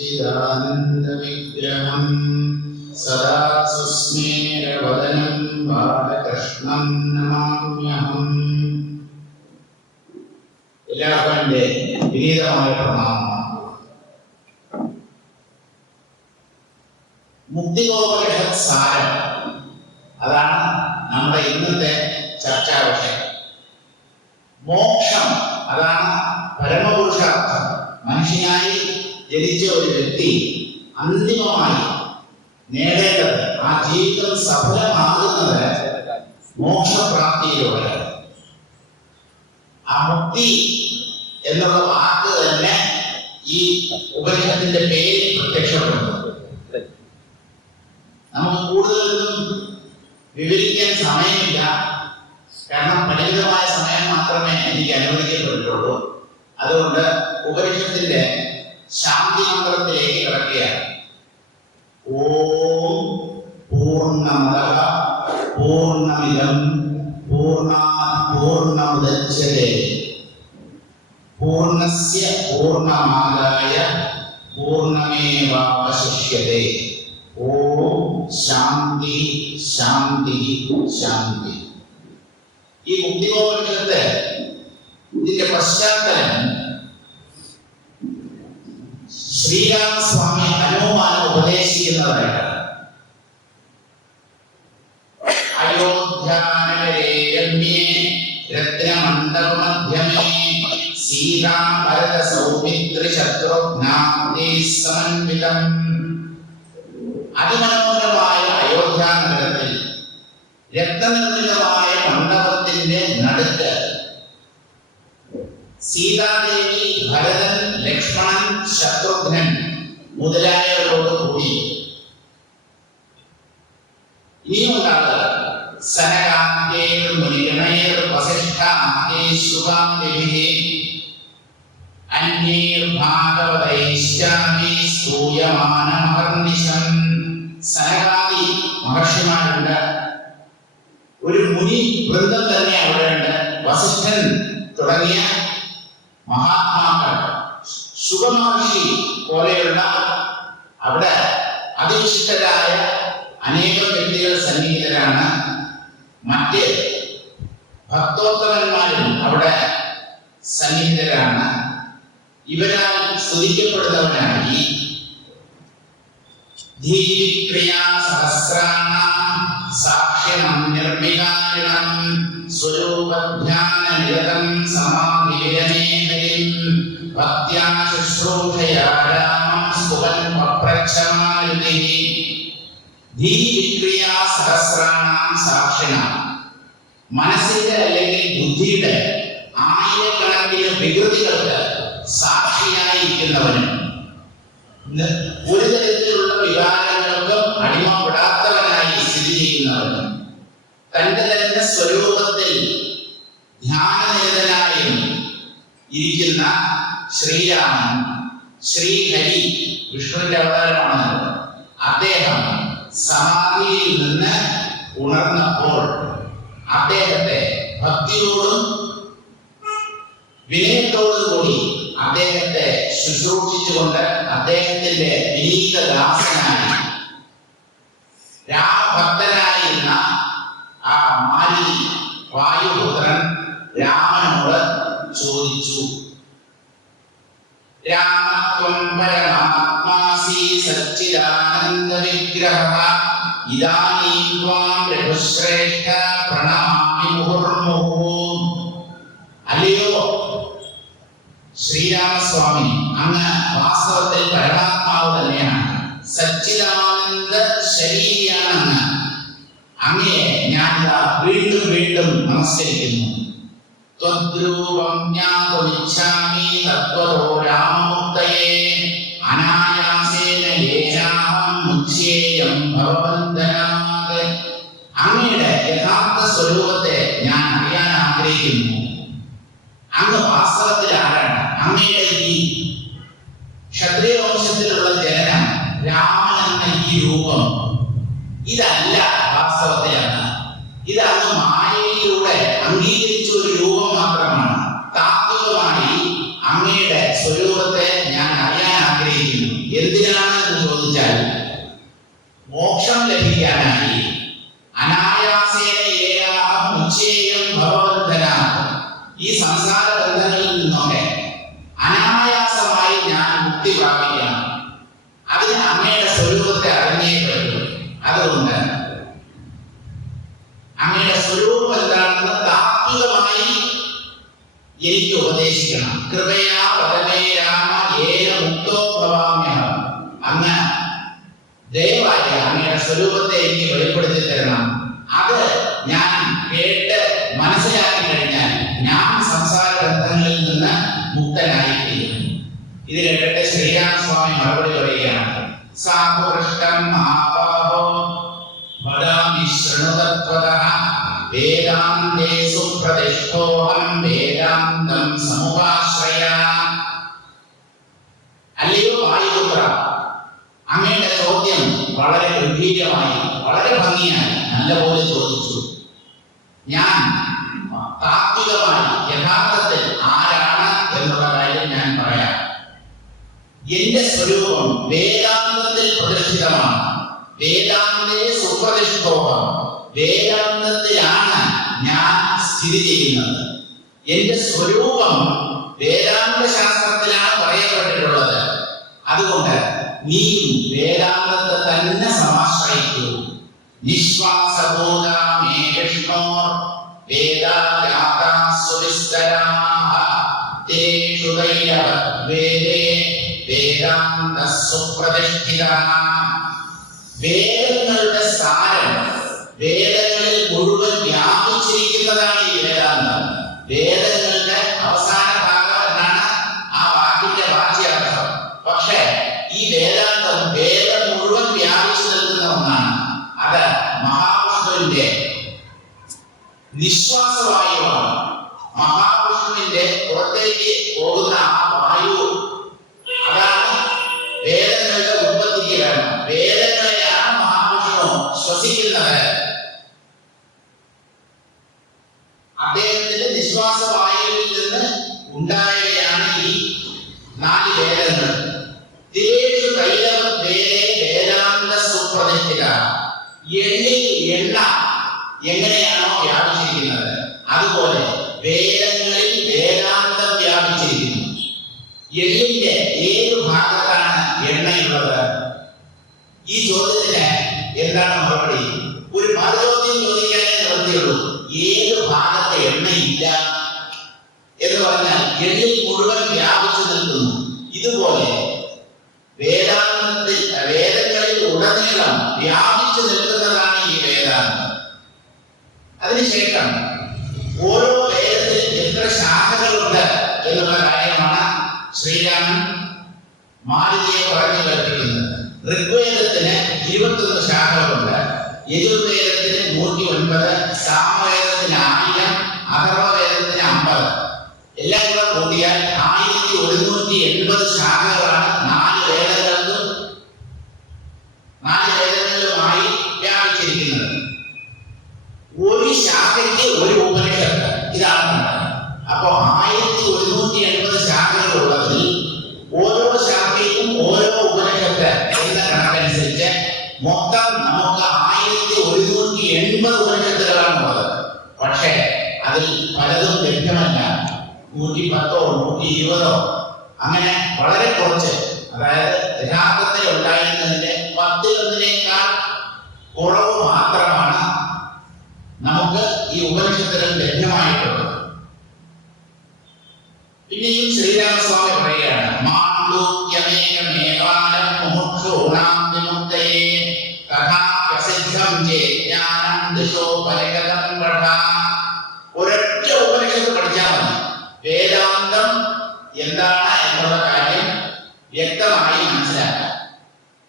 സച്ചിദാനന്ദവിഗ്രഹം സദാ സുസ്മേരവദനം ബാലകൃഷ്ണം നമാമ്യഹം. എല്ലാവർക്കും എൻ്റെ വിനീതമായ പ്രണാമം. മുക്തികോപനിഷത് സാരം, അതാണ് നമ്മുടെ ഇന്നത്തെ ചർച്ചാ വിഷയം. മോക്ഷം, അതാണ് പരമപുരുഷാർത്ഥം. മനുഷ്യനായി ജനിച്ച ഒരു വ്യക്തി അന്തിമമായി നേടേണ്ടത്, ആ ജീവിതം സഫലമാകുന്നത് മോക്ഷപ്രാപ്തിയിലൂടെ. ആ മുക്തി എന്നുള്ള വാക്ക് തന്നെ ഈ ഉപനിഷത്തിന്റെ പേരിൽ പ്രത്യക്ഷപ്പെടുന്നു. നമുക്ക് കൂടുതലൊന്നും വിവരിക്കാൻ സമയമില്ല, കാരണം പരിമിതമായ സമയം മാത്രമേ എനിക്ക് അനുവദിക്കപ്പെട്ടിട്ടുള്ളൂ. അതുകൊണ്ട് ഉപനിഷത്തിന്റെ ശാന്തി മന്ത്രത്തിലേക്ക് കിടക്കുകയാണ്. ഓം പൂർണ്ണമദഃ പൂർണ്ണമിദം പൂർണ്ണാത് പൂർണ്ണമുദച്യതേ പൂർണ്ണസ്യ പൂർണ്ണമാദായ പൂർണ്ണമേവാവശിഷ്യതേ. ഓം ശാന്തി ശാന്തി ശാന്തി. ഈ മുക്തികോപനിഷത്ത് ഇതിന്റെ പശ്ചാത്തലം ശ്രീരാമസ്വാമി ഹനുമാൻ ഉപദേശിക്കുന്നതായിട്ടാണ്. അയോധ്യാനഗരേ രമ്യേ രത്നമണ്ഡപമധ്യമേ സീതാ ഭരത സൗമിത്രി ശത്രുഘ്നാദി സമന്വിതം. അതിമനോഹരമായ അയോധ്യാ നഗരത്തിൽ രത്നനിർമ്മിതമായ മണ്ഡപത്തിന്റെ നടുക്ക് സീതാദേവി, ഭരതൻ, ലക്ഷ്മണൻ, ശത്രുഘ്നൻ മുതലായവരോട് കൂടി ഇനിയുണ്ടാകുക സനകാന്തേർ മുനിഗണൈർ വസിഷ്ഠാന്തേ ശുഭാന്തിഭിः അന്യേർ ഭാഗവതൈശ്ചാപി സ്തൂയമാനമഹർനിശം. സനകാദി മഹർഷിമാരുണ്ട്, ഒരു മുനി വൃന്ദം തന്നെ അവിടെയുണ്ട്, വസിഷ്ഠൻ തുടങ്ങിയ മഹാത്മാക്കൾ, ശുഭമഹർഷി പോലെയുള്ള അവിടെ അതിവിശിഷ്ടരായ അനേകം വ്യക്തികൾ സന്നിഹിതരാണ്. മറ്റ് ഭക്തോത്തമന്മാരും അവിടെ സന്നിഹിതരാണ്. ഇവരാൽ സ്തുതിക്കപ്പെടുന്നവനായി ധീക്രിയാ സഹസ്രാണാം സാക്ഷ്യം നിർമ്മികാരണം സ്വരൂപജ്ഞാന നിരതം സമാധിരമേഹരിം ഭക്ത്യാ ശുശ്രൂഷയാ രാമം സ്തുവൻ വപ്രച്ഛമാരുതിഃ. ധീക്രിയാ സഹസ്രാണാം സാക്ഷിണാം, മനസ്സിന്റെ അല്ലെങ്കിൽ ബുദ്ധിയുടെ ആയിരക്കണക്കിന് വികൃതികൾക്ക് സാക്ഷിയായിരിക്കുന്നവനും ഒരു തരത്തിലുള്ള വികാരങ്ങൾക്കും അടിമപ്പെടാത്തവനായി സ്ഥിതി ചെയ്യുന്നവനും തന്റെ തന്നെ സ്വരൂപത്തിൽ ധ്യാനനിരതനായും ഇരിക്കുന്ന ശ്രീരാമൻ, ശ്രീഹരി, വിഷ്ണുവിന്റെ അവതാരമാണ്. അദ്ദേഹം സമാധിയിൽ നിന്ന് ഉണർന്നപ്പോൾ അദ്ദേഹത്തെ ഭക്തിയോടും വിനയത്തോടും കൂടി അദ്ദേഹത്തെ ശുശ്രൂഷിച്ചുകൊണ്ട് അദ്ദേഹത്തിന്റെ വിനീതദാസനായി രാമഭക്തനായിരുന്ന ആ മാരുതി വായുപുത്രൻ രാമനോട് ചോദിച്ചു, രാമത്വം പരമാത്മാസി സച്ചിദാനന്ദ വിഗ്രഹ ഇദാനീം ത്വാം രഘുശ്രേഷ്ഠ പ്രണമാമി മുഹുർമുഹു. അല്ലയോ ശ്രീരാമസ്വാമി, അങ്ങ് വാസ്തവത്തിൽ പരമാത്മാവ് തന്നെയാണ്, സച്ചിദാനന്ദ ശരീരിയാണ് അങ്ങ്. അങ്ങയെ ഞാൻ വീണ്ടും വീണ്ടും നമസ്കരിക്കുന്നു. ത്വദ്രൂപം ജ്ഞാതുമിച്ഛാമി തത്വതോ രാമമുക്തയേ അനായാസേന യേനാഹം മുച്ഛേയം ഭവബന്ധനാത്. അങ്ങയുടെ യഥാർത്ഥ സ്വരൂപത്തെ ഞാൻ അറിയാൻ ആഗ്രഹിക്കുന്നു. അങ്ങ് വാസ്തവത്തിൽ ആരാണ്? അങ്ങയുടെ ഈ ക്ഷത്രിയ വംശത്തിലുള്ള ജനനം, രാമൻ എന്ന ഈ രൂപം, ഇതല്ല വാസ്തവത്തിലാണ്. ഇത് അങ്ങ് മായയിലൂടെ അംഗീകരിച്ച ഒരു രൂപം മാത്രമാണ്. താത്വികമായി അങ്ങയുടെ സ്വരൂപത്തെ ഞാൻ അറിയാൻ ആഗ്രഹിക്കുന്നു. എന്തിനാണ് എന്ന് ചോദിച്ചാൽ മോക്ഷം ലഭിക്കാനായി. അനായാസേന ഏയാഹം മുച്ചേയം ഭവബന്ധനാഃ. ഈ സംസാര ബന്ധങ്ങളിൽ നിന്നൊക്കെ അനായാസമായി ഞാൻ മുക്തി പ്രാപിക്കണം. അതിന് അങ്ങയുടെ സ്വരൂപത്തെ അറിഞ്ഞേ പറ്റൂ. അതുകൊണ്ട് അങ്ങയുടെ സ്വരൂപം എന്താണെന്ന് താത്വികമായി എനിക്ക് ഉപദേശിക്കണം. കൃപയാ പരമേ രാമ ഏന മുക്തോ ഭവാമ്യഹം. അങ്ങ് ദയവായി അങ്ങയുടെ സ്വരൂപത്തെ എനിക്ക് വെളിപ്പെടുത്തി തരണം. അത് ഞാൻ കേട്ട് മനസ്സിലാക്കി കഴിഞ്ഞാൽ ഞാൻ സംസാര ബന്ധങ്ങളിൽ നിന്ന് മുക്തനായിത്തീരും. ഇത് കേട്ടിട്ട് ശ്രീരാമസ്വാമി മറുപടി പറയുകയാണ്. സാപുഷ്ടം മഹാബാഹോ വദാമി ശൃണുതത്വതഃ വേദാന്തേ സുപ്രതിഷ്ഠോഹം വേദാന്തം സമുപാശ്രയാമി. അല്ലയോ വായുപുത്ര, അങ്ങയുടെ ചോദ്യം വളരെ ഗംഭീരമായി വളരെ ഭംഗിയായി നല്ലപോലെ ചോദിച്ചു. ഞാൻ താത്വികമായി യഥാർത്ഥത്തിൽ ആരാണ് എന്നുള്ള കാര്യം ഞാൻ പറയാം. എന്റെ സ്വരൂപം വേദാന്തത്തിൽ പ്രതിഷ്ഠിതമാണ്. വേദാന്തേ സുപ്രതിഷ്ഠോഹം. വേദാന്തത്തിലാണ് ഞാൻ സ്ഥിതി ചെയ്യുന്നത്. എന്റെ സ്വരൂപം വേദാന്ത ശാസ്ത്രത്തിലാണ് പറയപ്പെട്ടിട്ടുള്ളത്. അതുകൊണ്ട് നീ വേദാന്തത്തെ തന്നെ സമാശ്രയിക്കൂ. നിശ്വാസബോധാമേ വിഷ്ണോർ വേദാജാതാസു വിസ്തരാഃ തേഷു ദൈവവേദേ വേദാന്തസ്സു പ്രതിഷ്ഠിതഃ. വേദങ്ങളുടെ സാരം, വേദങ്ങളിൽ മുഴുവൻ വ്യാപിച്ചിരിക്കുന്നതാണ് ഈ വേദാന്തം. വേദങ്ങളുടെ അവസാന ഭാഗം എന്നാണ് ആ വാക്കിന്റെ വാച്യാർത്ഥം. പക്ഷേ ഈ വേദാന്തം വേദം മുഴുവൻ വ്യാപിച്ചു നിൽക്കുന്ന ഒന്നാണ്. അത് മഹാവിഷ്ണുവിന്റെ നിശ്വാസവായുവാണ്. മഹാവിഷ്ണുവിന്റെ പുറത്തേക്ക് പോകുന്ന ആ വായു, അതാണ് വേദങ്ങളുടെ ഉത്പത്തിക്ക് കാരണം. വേദങ്ങളെയാണ് മഹാവിഷ്ണു ശ്വസിക്കുന്നത്. അദ്ദേഹത്തിന്റെ നിശ്വാസവായുവിൽ നിന്ന് ഉണ്ടായവയാണ് ഈ 4 വേദങ്ങൾ. തേഷു ദൈവവേദേ വേദാന്ത സുപ്രതിഷ്ഠിത. എണ്ണിൽ എണ്ണ എങ്ങനെയാണോ വ്യാപിച്ചിരിക്കുന്നത് അതുപോലെ വേദങ്ങളിൽ വേദാന്തം വ്യാപിച്ചിരിക്കുന്നു. എള്ളിന്റെ ഏത് ഭാഗത്താണ് എണ്ണയുള്ളത്? ഈ ചോദ്യത്തിന് എന്താണ് മറുപടി? ഒരു മറുചോദ്യം ചോദിക്കാനേ നിവൃത്തിയുള്ളൂ. ഏത് ഭാഗത്തെ എണ്ണയില്ല എന്ന് പറഞ്ഞാൽ എള്ളിൽ മുഴുവൻ വ്യാപിച്ചു നിൽക്കുന്നു. ഇതുപോലെ വേദാന്തത്തിൽ വേദങ്ങളിൽ ഉടനീളം വ്യാപിച്ചു നിൽക്കുന്നതാണ് ഈ വേദാന്തം. അതിനുശേഷം ഓരോ വേദത്തിൽ എത്ര ശാഖകളുണ്ട് എന്നുള്ള കാര്യമാണ് ശ്രീരാമൻ മാരുതിയെ പറഞ്ഞു കേൾപ്പിക്കുന്നത്. ഋഗ്വേദത്തിന് 21 ശാഖകളുണ്ട്, യജുർവേദത്തിന് 109, സാമവേദത്തിന് 1000, അഥർവവേദത്തിന് 50. എല്ലാം കൂടെ കൂട്ടിയാൽ 1180 ശാഖകളാണ് 4 വേദങ്ങളിലുമായി വ്യാപിച്ചിരിക്കുന്നത്. ഒരു ശാഖയ്ക്ക് ഒരു ഉപനിഷത്ത്, ഇതാണ്. അപ്പോ 1180 ശാഖകൾ ഉള്ളതിൽ ഓരോ ശാഖയ്ക്കും ഓരോ ഉപനിഷത്ത് എന്ന കണക്കനുസരിച്ച് മൊത്തം നമുക്ക് 1180 ഉപനിഷത്തുകളാണ് ഉള്ളത്. പക്ഷേ അതിൽ പലതും ലഭ്യമല്ല. 110ഓ 120ഓ അങ്ങനെ വളരെ കുറച്ച്, അതായത് യഥാർത്ഥത്തിൽ ഉണ്ടായിരുന്നതിന്റെ 10-1 കുറവ് മാത്രമാണ് നമുക്ക് ഈ ഉപനിഷത്തുകൾ ലഭ്യമായിട്ടുള്ളത്. പിന്നെയും ശ്രീരാമസ്വാമി പറയുകയാണ്, മാണ്ഡൂക്യമേകമേകാലം മുമുക്ഷൂണാം വിമുക്തയേ തഥാ പ്രസിദ്ധം ചേജ്ഞാനം ദിശോ പരിഗതം പഠാ. ഒരൊറ്റ ഉപനിഷത്ത് പഠിച്ചാൽ മതി വേദാന്തം എന്താണ് എന്നുള്ള കാര്യം വ്യക്തമായി മനസ്സിലാക്കാം.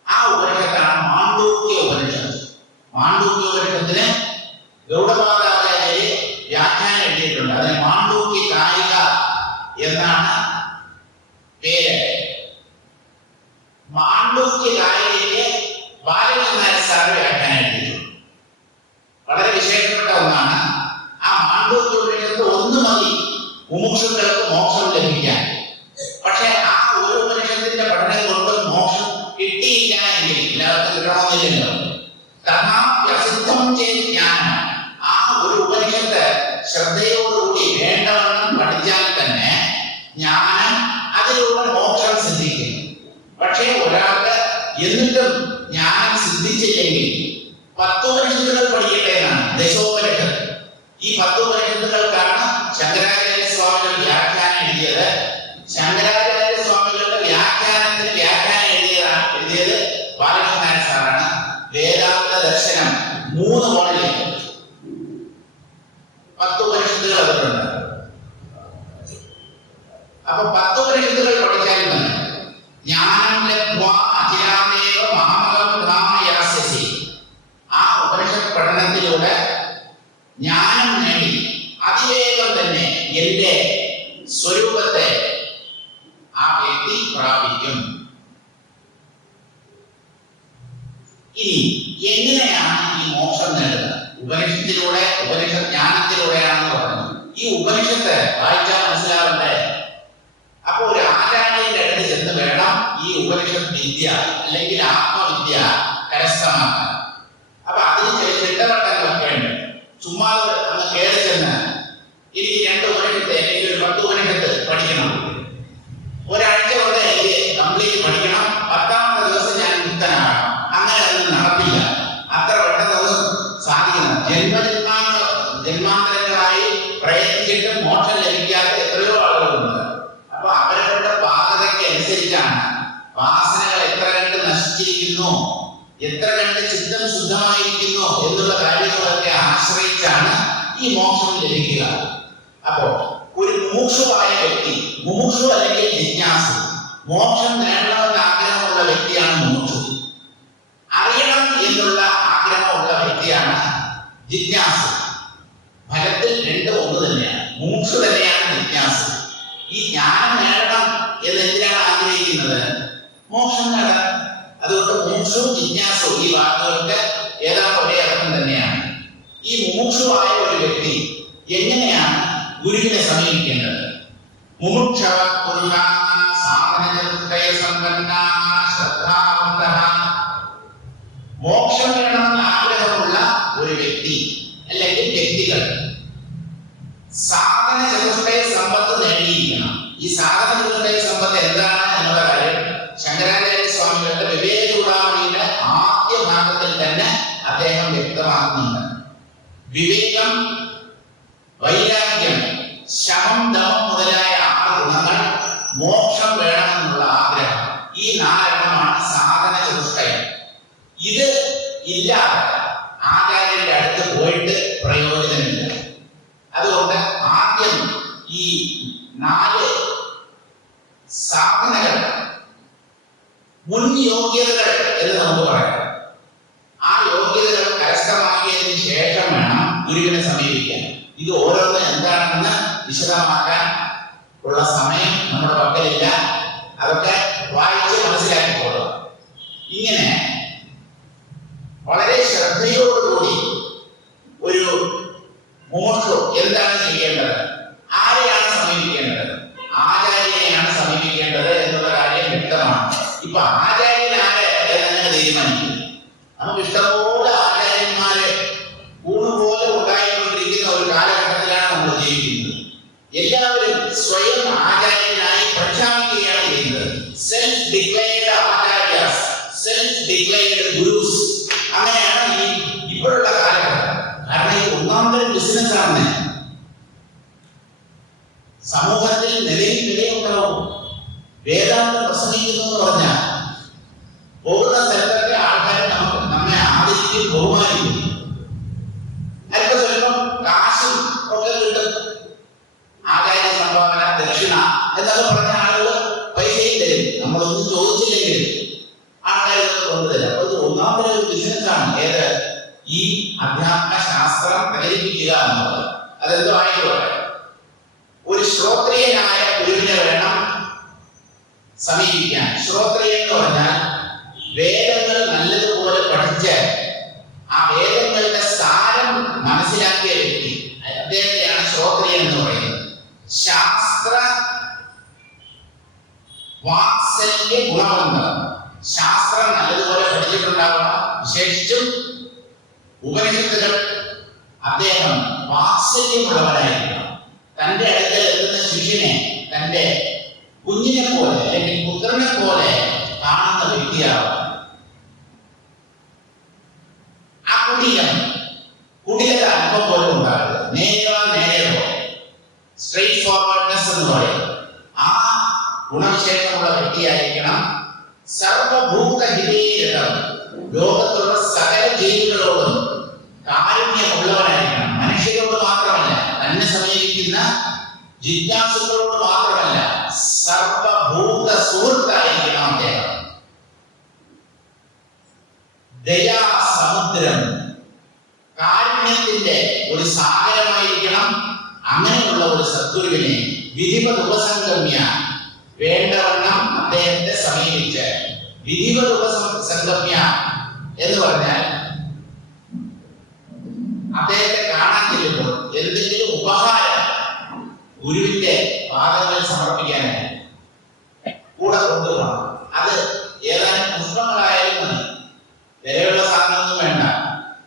ആ ഉപനിഷത്താണ് മാണ്ഡൂക്യ ഉപനിഷത്ത്. മാണ്ഡൂക്യ ഉപനിഷത്തിന് ഗൗഡപാദാചാര്യര് വ്യാഖ്യാനം എഴുതിയിട്ടുണ്ട്. അതിന് മാണ്ഡൂക്യ കാരിക എന്നാണ് പേര്. മാണ്ഡൂക്യ കാരികയ്ക്ക് ബാലകൃഷ്ണൻ സാർ വ്യാഖ്യാനം എഴുതിയിട്ടുണ്ട്. വളരെ വിശേഷപ്പെട്ട ഒന്നാണ്. ആ മാണ്ഡൂക്യ ഉപനിഷത്ത് ഒന്ന് മതി മുമുക്ഷുക്കൾക്ക് മോക്ഷം ലഭിക്കാൻ. പക്ഷെ ആ ഒരു ഉപനിഷത്തിന്റെ പഠനം കൊണ്ട് മോക്ഷം എന്നിട്ടും ജ്ഞാനം സിദ്ധിച്ചില്ലെങ്കിൽ 10 ഉപനിഷത്തുകൾ പഠിക്കട്ടെ എന്നാണ്. ദശോപനിഷത്ത്. ഈ 10 ഉപനിഷത്തുകൾക്കാണ് ശങ്കരാചാര്യ സ്വാമികൾ വ്യാഖ്യാനം എഴുതിയത്. ശങ്കരാചാര്യ സ്വാമികളുടെ വ്യാഖ്യാനത്തിന് വ്യാഖ്യാനം എഴുതിയത് ബാലകൃഷ്ണൻ സാറാണ്. വേദാന്ത ദർശനം 3 മോഡലിൽ 10 ഉപനിഷത്തുകൾ അതിലുണ്ട്. അപ്പൊ 10 ഉപനിഷത്തുകൾ പഠിച്ചാൽ മതി. ജ്ഞാനം ലബ്ധ്വാ അചിരാമേവ മാമകം ധാമയാസ്യസി. ആ ഉപനിഷത്ത് പഠനത്തിലൂടെ ജ്ഞാനം നേടി അതിവേഗം തന്നെ എന്റെ സ്വരൂപത്തെ ആ വ്യക്തി പ്രാപിക്കും. ഇനി എങ്ങനെയാണ് ഈ മോക്ഷം നേടുന്നത്? ഉപനിഷത്തിലൂടെ, ഉപനിഷത്ത് ജ്ഞാനത്തിലൂടെയാണെന്ന് പറഞ്ഞു. ഈ ഉപനിഷത്ത് വായിച്ചാൽ മനസ്സിലാവണ്ടേ? അപ്പൊ ഒരു ആചാര്യന്റെ അടുത്ത് ചെന്ന് വേണം ഈ ഉപനിഷത്ത് വിദ്യ അല്ലെങ്കിൽ ആത്മവിദ്യ കരസ്ഥമാക്കാൻ. അപ്പൊ അതിന് ചില ചിട്ടവട്ടങ്ങളൊക്കെ ഉണ്ട്. ചുമ്മാ അങ്ങ് കയറി ചെന്ന് എനിക്ക് 2 ഉപനിഷത്ത്, എനിക്ക് ഒരു 10 ഉപനിഷത്ത് പഠിക്കണം, ഒരാഴ്ച കൊണ്ട് എനിക്ക് കംപ്ലീറ്റ് പഠിക്കണം, 10ാമത്തെ ദിവസം ഞാൻ മുക്തനാകണം, അങ്ങനെ ഒന്നും നടത്തില്ല. അത്ര പെട്ടെന്ന് സാധിക്കണം. ജന്മാന്തരങ്ങളായി പ്രയത്നിച്ചിട്ട് മോക്ഷം ലഭിക്കാത്ത എത്രയോ ആളുകളുണ്ട്. അപ്പൊ അവരവരുടെ പാകതയ്ക്ക് അനുസരിച്ചാണ് വാസനകൾ എത്ര കണ്ട് നശിച്ചിരിക്കുന്നു, എത്ര കണ്ട് ചിത്തം ശുദ്ധമായിരിക്കുന്നു എന്നുള്ള കാര്യങ്ങളൊക്കെ ആശ്രയിച്ചാണ് ഈ മോക്ഷം ലഭിക്കുക. അപ്പോ ഒരു മുമുക്ഷുവായ വ്യക്തി, മുമുക്ഷു അല്ലെങ്കിൽ ജിജ്ഞാസു, മോക്ഷം നേടണമെന്ന് ആഗ്രഹമുള്ള വ്യക്തിയാണ് മുമുക്ഷു. അറിയണം എന്നുള്ള ആഗ്രഹമുള്ള വ്യക്തിയാണ് ജിജ്ഞാസു. ഫലത്തിൽ 2 ഒന്ന് തന്നെയാണ്. മുമുക്ഷു തന്നെയാണ് ജിജ്ഞാസു. ഈ ജ്ഞാനം നേടണം എന്നെന്തിനാണ് ആഗ്രഹിക്കുന്നത്? മോക്ഷം നേടാൻ. അതുകൊണ്ട് മുമുക്ഷു, ജിജ്ഞാസു ഈ വാക്കുകൾക്ക് ഏതാണ്ട് ഒരേ അർത്ഥം തന്നെയാണ്. ഈ മുമുക്ഷുവായ ഒരു വ്യക്തി എങ്ങനെയാണ് ഗുരുവിനെ സമീപിക്കേണ്ടത്? മുമുക്ഷവ പുരുഷാ സാധനചതുഷ്ടയ സമ്പന്നാഃ ശ്രദ്ധാവന്തഃ. മോക്ഷം വേണമെന്ന് ആഗ്രഹമുള്ള ഒരു വ്യക്തി അല്ലെങ്കിൽ വ്യക്തികൾ സാധന ചതുഷ്ടയ സമ്പത്ത് നേടിയിരിക്കണം. ഈ സാധന ചതുഷ്ടയ സമ്പത്ത് എന്താണ് എന്നുള്ള കാര്യം ശങ്കരാചാര്യ സ്വാമികളുടെ വിവേക ചൂടാമണിയുടെ ആദ്യ ഭാഗത്തിൽ തന്നെ അദ്ദേഹം വ്യക്തമാക്കുന്നുണ്ട്. വിവേകം, വൈരാഗ്യം, ശമം, ദമം മുതലായ 6 ഗുണങ്ങൾ, മോക്ഷം വേണമെന്നുള്ള ആഗ്രഹം, ഈ 4 സാധന ചതുഷ്ടയം. ഇത് ഇല്ലാതെ ആചാര്യന്റെ അടുത്ത് പോയിട്ട് പ്രയോജനമില്ല. അതുകൊണ്ട് ആദ്യം ഈ 4 സാധനകൾ, മുൻ യോഗ്യതകൾ എന്ന് നമുക്ക് പറയാം. ആ യോഗ്യതകൾ കരസ്ഥമാക്കിയതിന് ശേഷം വേണം ഗുരുവിനെ സമീപിക്കാൻ. ഇത് ഓരോന്നും എന്താണെന്ന് വിശദമാക്കാൻ ഉള്ള സമയം നമ്മുടെ പക്കലില്ല. അതൊക്കെ വായിച്ച് മനസ്സിലാക്കിക്കോളുക. ഇങ്ങനെ വളരെ ശ്രദ്ധയോടുകൂടി ഒരു മുമുക്ഷു എന്താണ് ചെയ്യേണ്ടത്, ആരെയാണ് സമീപിക്കേണ്ടത്? ആചാര്യനെയാണ് സമീപിക്കേണ്ടത് എന്നുള്ള കാര്യം വ്യക്തമാണ്. ഇപ്പൊ ആചാര്യൻ ആര് എന്നങ്ങനെ തീരുമാനിക്കും. നമുക്ക് ഇഷ്ടംപോലെ ആചാര്യന്മാരെ ഊണുപോലെ ഉണ്ടായിക്കൊണ്ടിരിക്കുന്ന ഒരു കാലഘട്ടത്തിലാണ് നമ്മൾ ജീവിക്കുന്നത്. എല്ലാവരും സ്വയം ആചാര്യനായി പ്രഖ്യാപിക്കുകയാണ് ചെയ്യുന്നത്. Self declared acharyas, self declared gurus. അങ്ങനെയാണ് ഇപ്പോഴുള്ള കാലഘട്ടം. കാരണം ഈ 1-ാം ബിസിനസ്സാണ്. സമൂഹത്തിൽ നിലയുണ്ടാവും. വേദാന്തം പ്രസംഗിക്കുന്നു എന്ന് പറഞ്ഞാൽ പോകുന്ന സ്ഥലത്തൊക്കെ ആൾക്കാർ നമ്മെ ആദരിക്കും, ബഹുമാനിക്കും. അല്പ സ്വല്പം കാശും ഒക്കെ കിട്ടും. ആചാര്യ സംഭാവന, ദക്ഷിണ എന്നൊക്കെ പറഞ്ഞ ആളുകൾ പൈസയും തരും. നമ്മളൊന്നും ചോദിച്ചില്ലെങ്കിൽ ആൾക്കാർ ഇതൊക്കെ കൊണ്ടുതരും. അപ്പൊ ഇത് 1-ാമത്തെ ബിസിനസ്സാണ്. ഏത്? ഈ അധ്യാത്മ ശാസ്ത്രം പ്രചരിപ്പിക്കുക എന്നുള്ളത്. അതെന്തോ ആയിക്കോട്ടെ. ഒരു ശ്രോത്രിയനായ ഗുരുവിനെ വേണം സമീപിക്കാൻ. ശ്രോത്രിയൻ എന്ന് പറഞ്ഞാൽ വേദങ്ങൾ നല്ലതുപോലെ പഠിച്ച് ആ വേദങ്ങളുടെ സാരം മനസ്സിലാക്കിയ വ്യക്തി, അദ്ദേഹത്തെയാണ് ശ്രോത്രിയൻ എന്ന് പറയുന്നത്. ശാസ്ത്ര വാത്സല്യ ഗുണമുണ്ട്. ശാസ്ത്രം നല്ലതുപോലെ പഠിച്ചിട്ടുണ്ടാവണം. വിശേഷിച്ചും ഉപനിഷത്തുകൾ അദ്ദേഹം വാത്സല്യമുള്ളവരായിരിക്കണം. തന്റെ അടുക്കൽ എത്തുന്ന ശിഷ്യനെ തന്റെ കുഞ്ഞിനെ പോലെ അല്ലെങ്കിൽ പുത്രനെ പോലെ കാണുന്ന വ്യക്തിയാവാം. സർവഭൂതഹിതേരകം, ലോകത്തുള്ള സകല ജീവികളോടും കാരുണ്യമുള്ളവനായിരിക്കണം. മനുഷ്യരോട് മാത്രമല്ല, തന്നെ സമീപിക്കുന്ന ജിജ്ഞാസുക്കളോട് മാത്രമല്ല, സർവഭൂത സുഹൃത്തായിരിക്കണം അദ്ദേഹം. ദയാസമുദ്രം, കാരുണ്യത്തിന്റെ ഒരു സാഗരമായിരിക്കണം. അങ്ങനെയുള്ള ഒരു സദ്ഗുരുവിനെ വിധിവത് ഉപസംഗമ്യ, വേണ്ടവണ്ണം അദ്ദേഹത്തെ സമീപിച്ച്. വിധിവത് ഉപസംഗമ്യ എന്ന് പറഞ്ഞാൽ അദ്ദേഹത്തെ കാണാൻ ചെല്ലുമ്പോൾ എന്തെങ്കിലും ഉപഹാരം ഗുരുവിന്റെ പാദങ്ങളിൽ സമർപ്പിക്കാനായി കൂടെ കൊണ്ടുപോകണം. അത് ഏതാനും പുഷ്പങ്ങളായാലും മതി, വിലയുള്ള സാധനമൊന്നും വേണ്ട,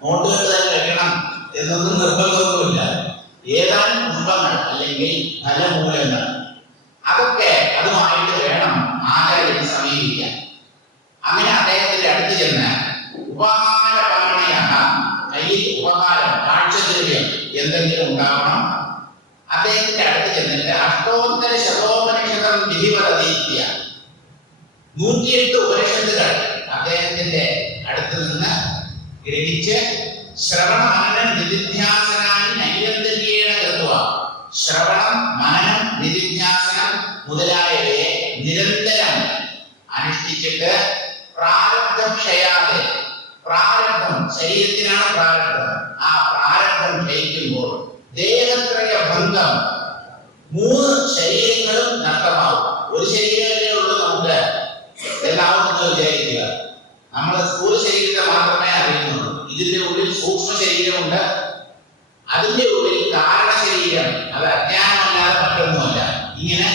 നോട്ടുകൾ തന്നെ വെക്കണം എന്നൊന്നും നിർബന്ധമൊന്നുമില്ല. ഏതാനും പുഷ്പങ്ങൾ അല്ലെങ്കിൽ ഫലമൂലങ്ങൾ, അതൊക്കെ അതുമായിട്ട് വേണം ആചാര്യനെ സമീപിക്കാൻ. അങ്ങനെ അദ്ദേഹത്തിന്റെ അടുത്ത് ചെന്ന് ഉപഹാര പാവണയാണ്, കയ്യിൽ ഉപഹാരം കാഴ്ചദ്രവ്യം എന്തെങ്കിലും ഉണ്ടാവണം. അദ്ദേഹത്തിന്റെ അടുത്ത് ചെന്നിട്ട് അഷ്ടോത്തര ശതോപനിഷതം വിധിവതീത്യ, 108 ഉപനിഷത്തുകൾ അദ്ദേഹത്തിന്റെ അടുത്ത് നിന്ന് ഗ്രഹിച്ച് ശ്രവണ മനനം നിധിധ്യാസനായി നൈരന്തര്യേണ കൃത്വ, ശ്രവണം മനനം നിധിധ്യാസനം മുതലായവയെ നിരന്തരം അനുഷ്ഠിച്ചിട്ട് പ്രാരബ്ധം ക്ഷയാതെ, പ്രാരബ്ധം ശരീരത്തിനാണ് പ്രാരബ്ധം, ആ പ്രാരബ്ധം ക്ഷയിക്കുമ്പോൾ ദേഹത്രയ ഭംഗം, 3 ശരീരങ്ങളും നഷ്ടമാവും. ഒരു ശരീരമേ ഉള്ളൂ നമുക്ക് എല്ലാവർക്കും വിചാരിക്കുക. നമ്മൾ സ്ഥൂല ശരീരത്തെ മാത്രമേ അറിയുന്നുള്ളൂ. ഇതിന്റെ ഉള്ളിൽ സൂക്ഷ്മ ശരീരമുണ്ട്, അതിന്റെ ഉള്ളിൽ കാരണ ശരീരം, അത് അജ്ഞാനമല്ലാതെ മറ്റൊന്നുമല്ല. ഇങ്ങനെ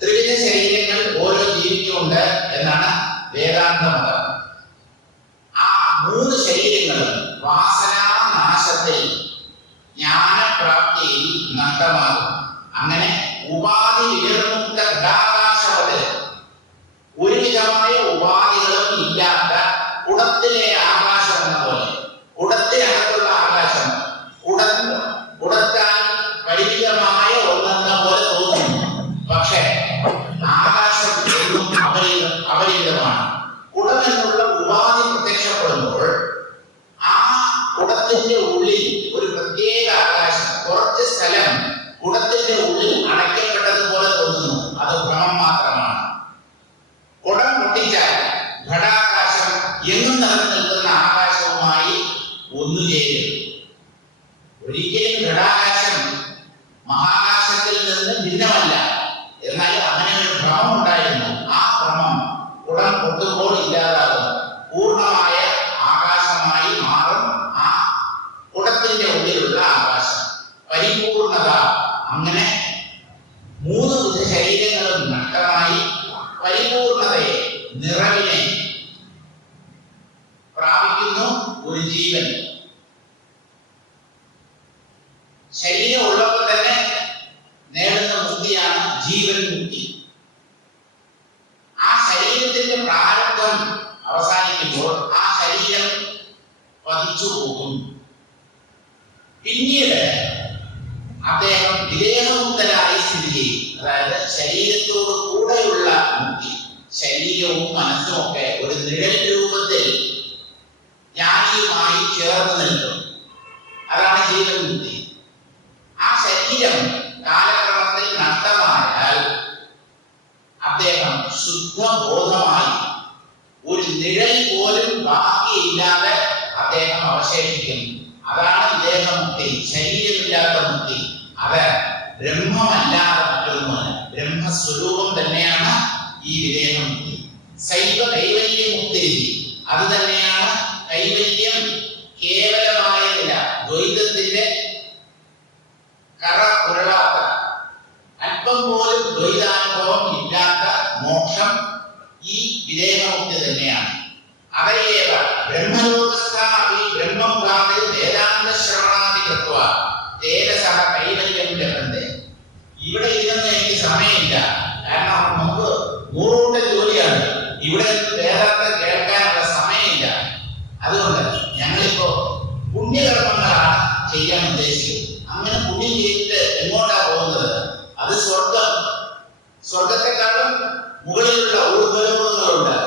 ത്രിവിധ ശരീരങ്ങൾ ഓരോ ജീവിക്കുന്നുണ്ട് എന്നാണ് വേദാന്ത മതം. ആ 3 ശരീരങ്ങളും വാസനാനാശത്തിൽ, ജ്ഞാനപ്രാപ്തിയിൽ നഷ്ടമാകും. അങ്ങനെ ഉപാധി വിനിർമുക്ത ഘടാകാശവത്, ഒരുവിധമായ ഉപാധികളും ഇല്ലാത്ത കുടത്തിലെ ആകാശം എന്ന പോലെ, കുടത്തിനകത്തുള്ള ആകാശം കുടത്താൽ പരിമിതമായ ഒന്നെന്ന പോലെ തോന്നുന്നു. പക്ഷേ ആകാശം എന്നും അപരിമിതമാണ്. കുടമെന്നുള്ള ഉപാധി പ്രത്യക്ഷപ്പെടുമ്പോൾ ആ കുടത്തിന്റെ ഉള്ളിൽ ഒരു പ്രത്യേക ആകാശം, കുറച്ച് സ്ഥലം കുടത്തിന്റെ ഉള്ളിൽ അടയ്ക്കപ്പെട്ടതുപോലെ തോന്നുന്നു. അത് ഭ്രമം മാത്രമാണ്. കുടം പൊട്ടിച്ചാൽ ഘടാകാശം എങ്ങും നിറഞ്ഞു നിൽക്കുന്ന ആകാശവുമായി ഒന്നുചേരും. ഒരിക്കലും ഘടാകാശം മഹാകാശത്തിൽ നിന്ന് ഭിന്നമല്ല. എന്നാൽ അങ്ങനെ ഒരു ഭ്രമം ഉണ്ടായിരുന്നു. ആ ഭ്രമം കുടം പൊട്ടുമ്പോൾ ഇല്ലാതാകും, പൂർണ്ണമായ ആകാശമായി മാറും. ആ കുടത്തിന്റെ ഉള്ളിലുള്ള ആകാശം പരിപൂർണത. അങ്ങനെ 3 വിധ ശരീരങ്ങളും നഷ്ടമായി പരിപൂർണതയെ, നിറവിനെ പ്രാപിക്കുന്നു ഒരു ജീവൻ. ശരീരം ഉള്ളപ്പോൾ തന്നെ നേടുന്ന മുക്തിയാണ് ജീവൻ മുക്തി. ആ ശരീരത്തിന്റെ പ്രാരബ്ധം അവസാനിക്കുമ്പോൾ ആ ശരീരം പതിച്ചു പോകും. പിന്നീട് അദ്ദേഹം വിദേഹമുക്തനായി സ്ഥിതി ചെയ്യും. അതായത് ശരീരത്തോട് കൂടെയുള്ള മുക്തി. ശരീരവും മനസ്സും ഒക്കെ ഒരു നിഴൽ രൂപത്തിൽ ജ്ഞാനിയുമായി ചേർന്ന് നിൽക്കും. അതാണ് ജീവൻമുക്തി. ആ ശരീരം കാലക്രമത്തിൽ നഷ്ടമായാൽ അദ്ദേഹം ശുദ്ധബോധമായി ഒരു നിഴൽ പോലും ബാക്കിയില്ലാതെ അദ്ദേഹം അവശേഷിക്കും. അതാണ് വിദേഹമുക്തി, ശരീരമില്ലാത്ത മുക്തി. അത് ബ്രഹ്മമല്ലാതെ മറ്റൊന്നുമല്ല, ബ്രഹ്മസ്വരൂപം തന്നെയാണ് ഈ വിദേഹമുക്തി. സൈവ കൈവല്യമുക്തി, അത് തന്നെയാണ് കൈവല്യം. കേവലമായ നില, ദ്വൈതത്തിന്റെ കറ പുരളാത്ത, അല്പം പോലും ദ്വൈതാനുഭവം ഇല്ലാത്ത മോക്ഷം ഈ വിദേഹമുക്തി തന്നെയാണ്. അവയേവ ബ്രഹ്മലോകസ്ഥാപി ബ്രഹ്മമുഖാതി വേദാന്ത ശ്രവണാദി കൃത്വ തേജസഃ കൈവല്യം ലഭ്യത്തെ. ഇവിടെ ഇരുന്ന് എനിക്ക് സമയമില്ല, കാരണം നമുക്ക് 100 ജോലിയാണ്. ഇവിടെ വേദാന്തം കേൾക്കാനുള്ള സമയമില്ല. അതുകൊണ്ട് ഞങ്ങളിപ്പോ പുണ്യകർമ്മങ്ങളാണ് ചെയ്യാൻ ഉദ്ദേശിക്കുന്നത്. അങ്ങനെ പുണ്യം ചെയ്തിട്ട് എങ്ങോട്ടാ പോകുന്നത്? അത് സ്വർഗം. സ്വർഗത്തെക്കാളും മുകളിലുള്ള ഊർധ്വലോകങ്ങളുണ്ട്.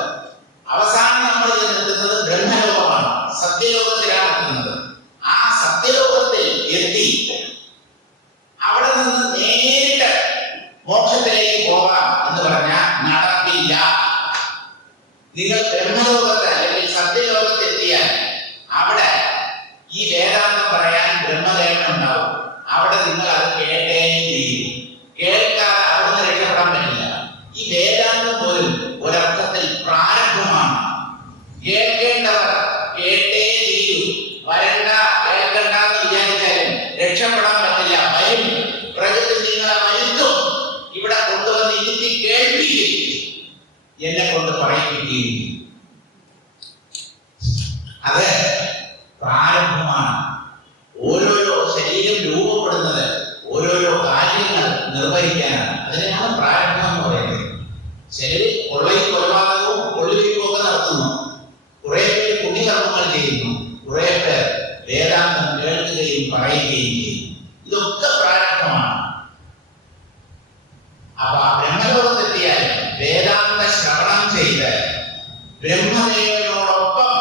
പറയിപ്പിക്കുകയും അത് പ്രാരംഭമാണ്. ഓരോരോ ശരീരം രൂപപ്പെടുന്നത് ഓരോരോ കാര്യങ്ങൾ നിർവഹിക്കാനാണ്. അതിനാണ് പ്രാരംഭം എന്ന് പറയുന്നത്. ചിലര് കൊലപാതകവും കൊള്ളിവയ്പും ഒക്കെ നടത്തുന്നു, കുറെ പേര് പുണ്യകർമ്മങ്ങൾ ചെയ്യുന്നു, കുറെ പേർ വേദാന്തം കേൾക്കുകയും പറയുകയും ചെയ്യും. ഇതൊക്കെ പ്രാരംഭമാണ്. അപ്പൊ ബ്രഹ്മലോകത്തെത്തിയാൽ വേദാന്ത ശ്രവണം ചെയ്ത് ബ്രഹ്മദേവനോടൊപ്പം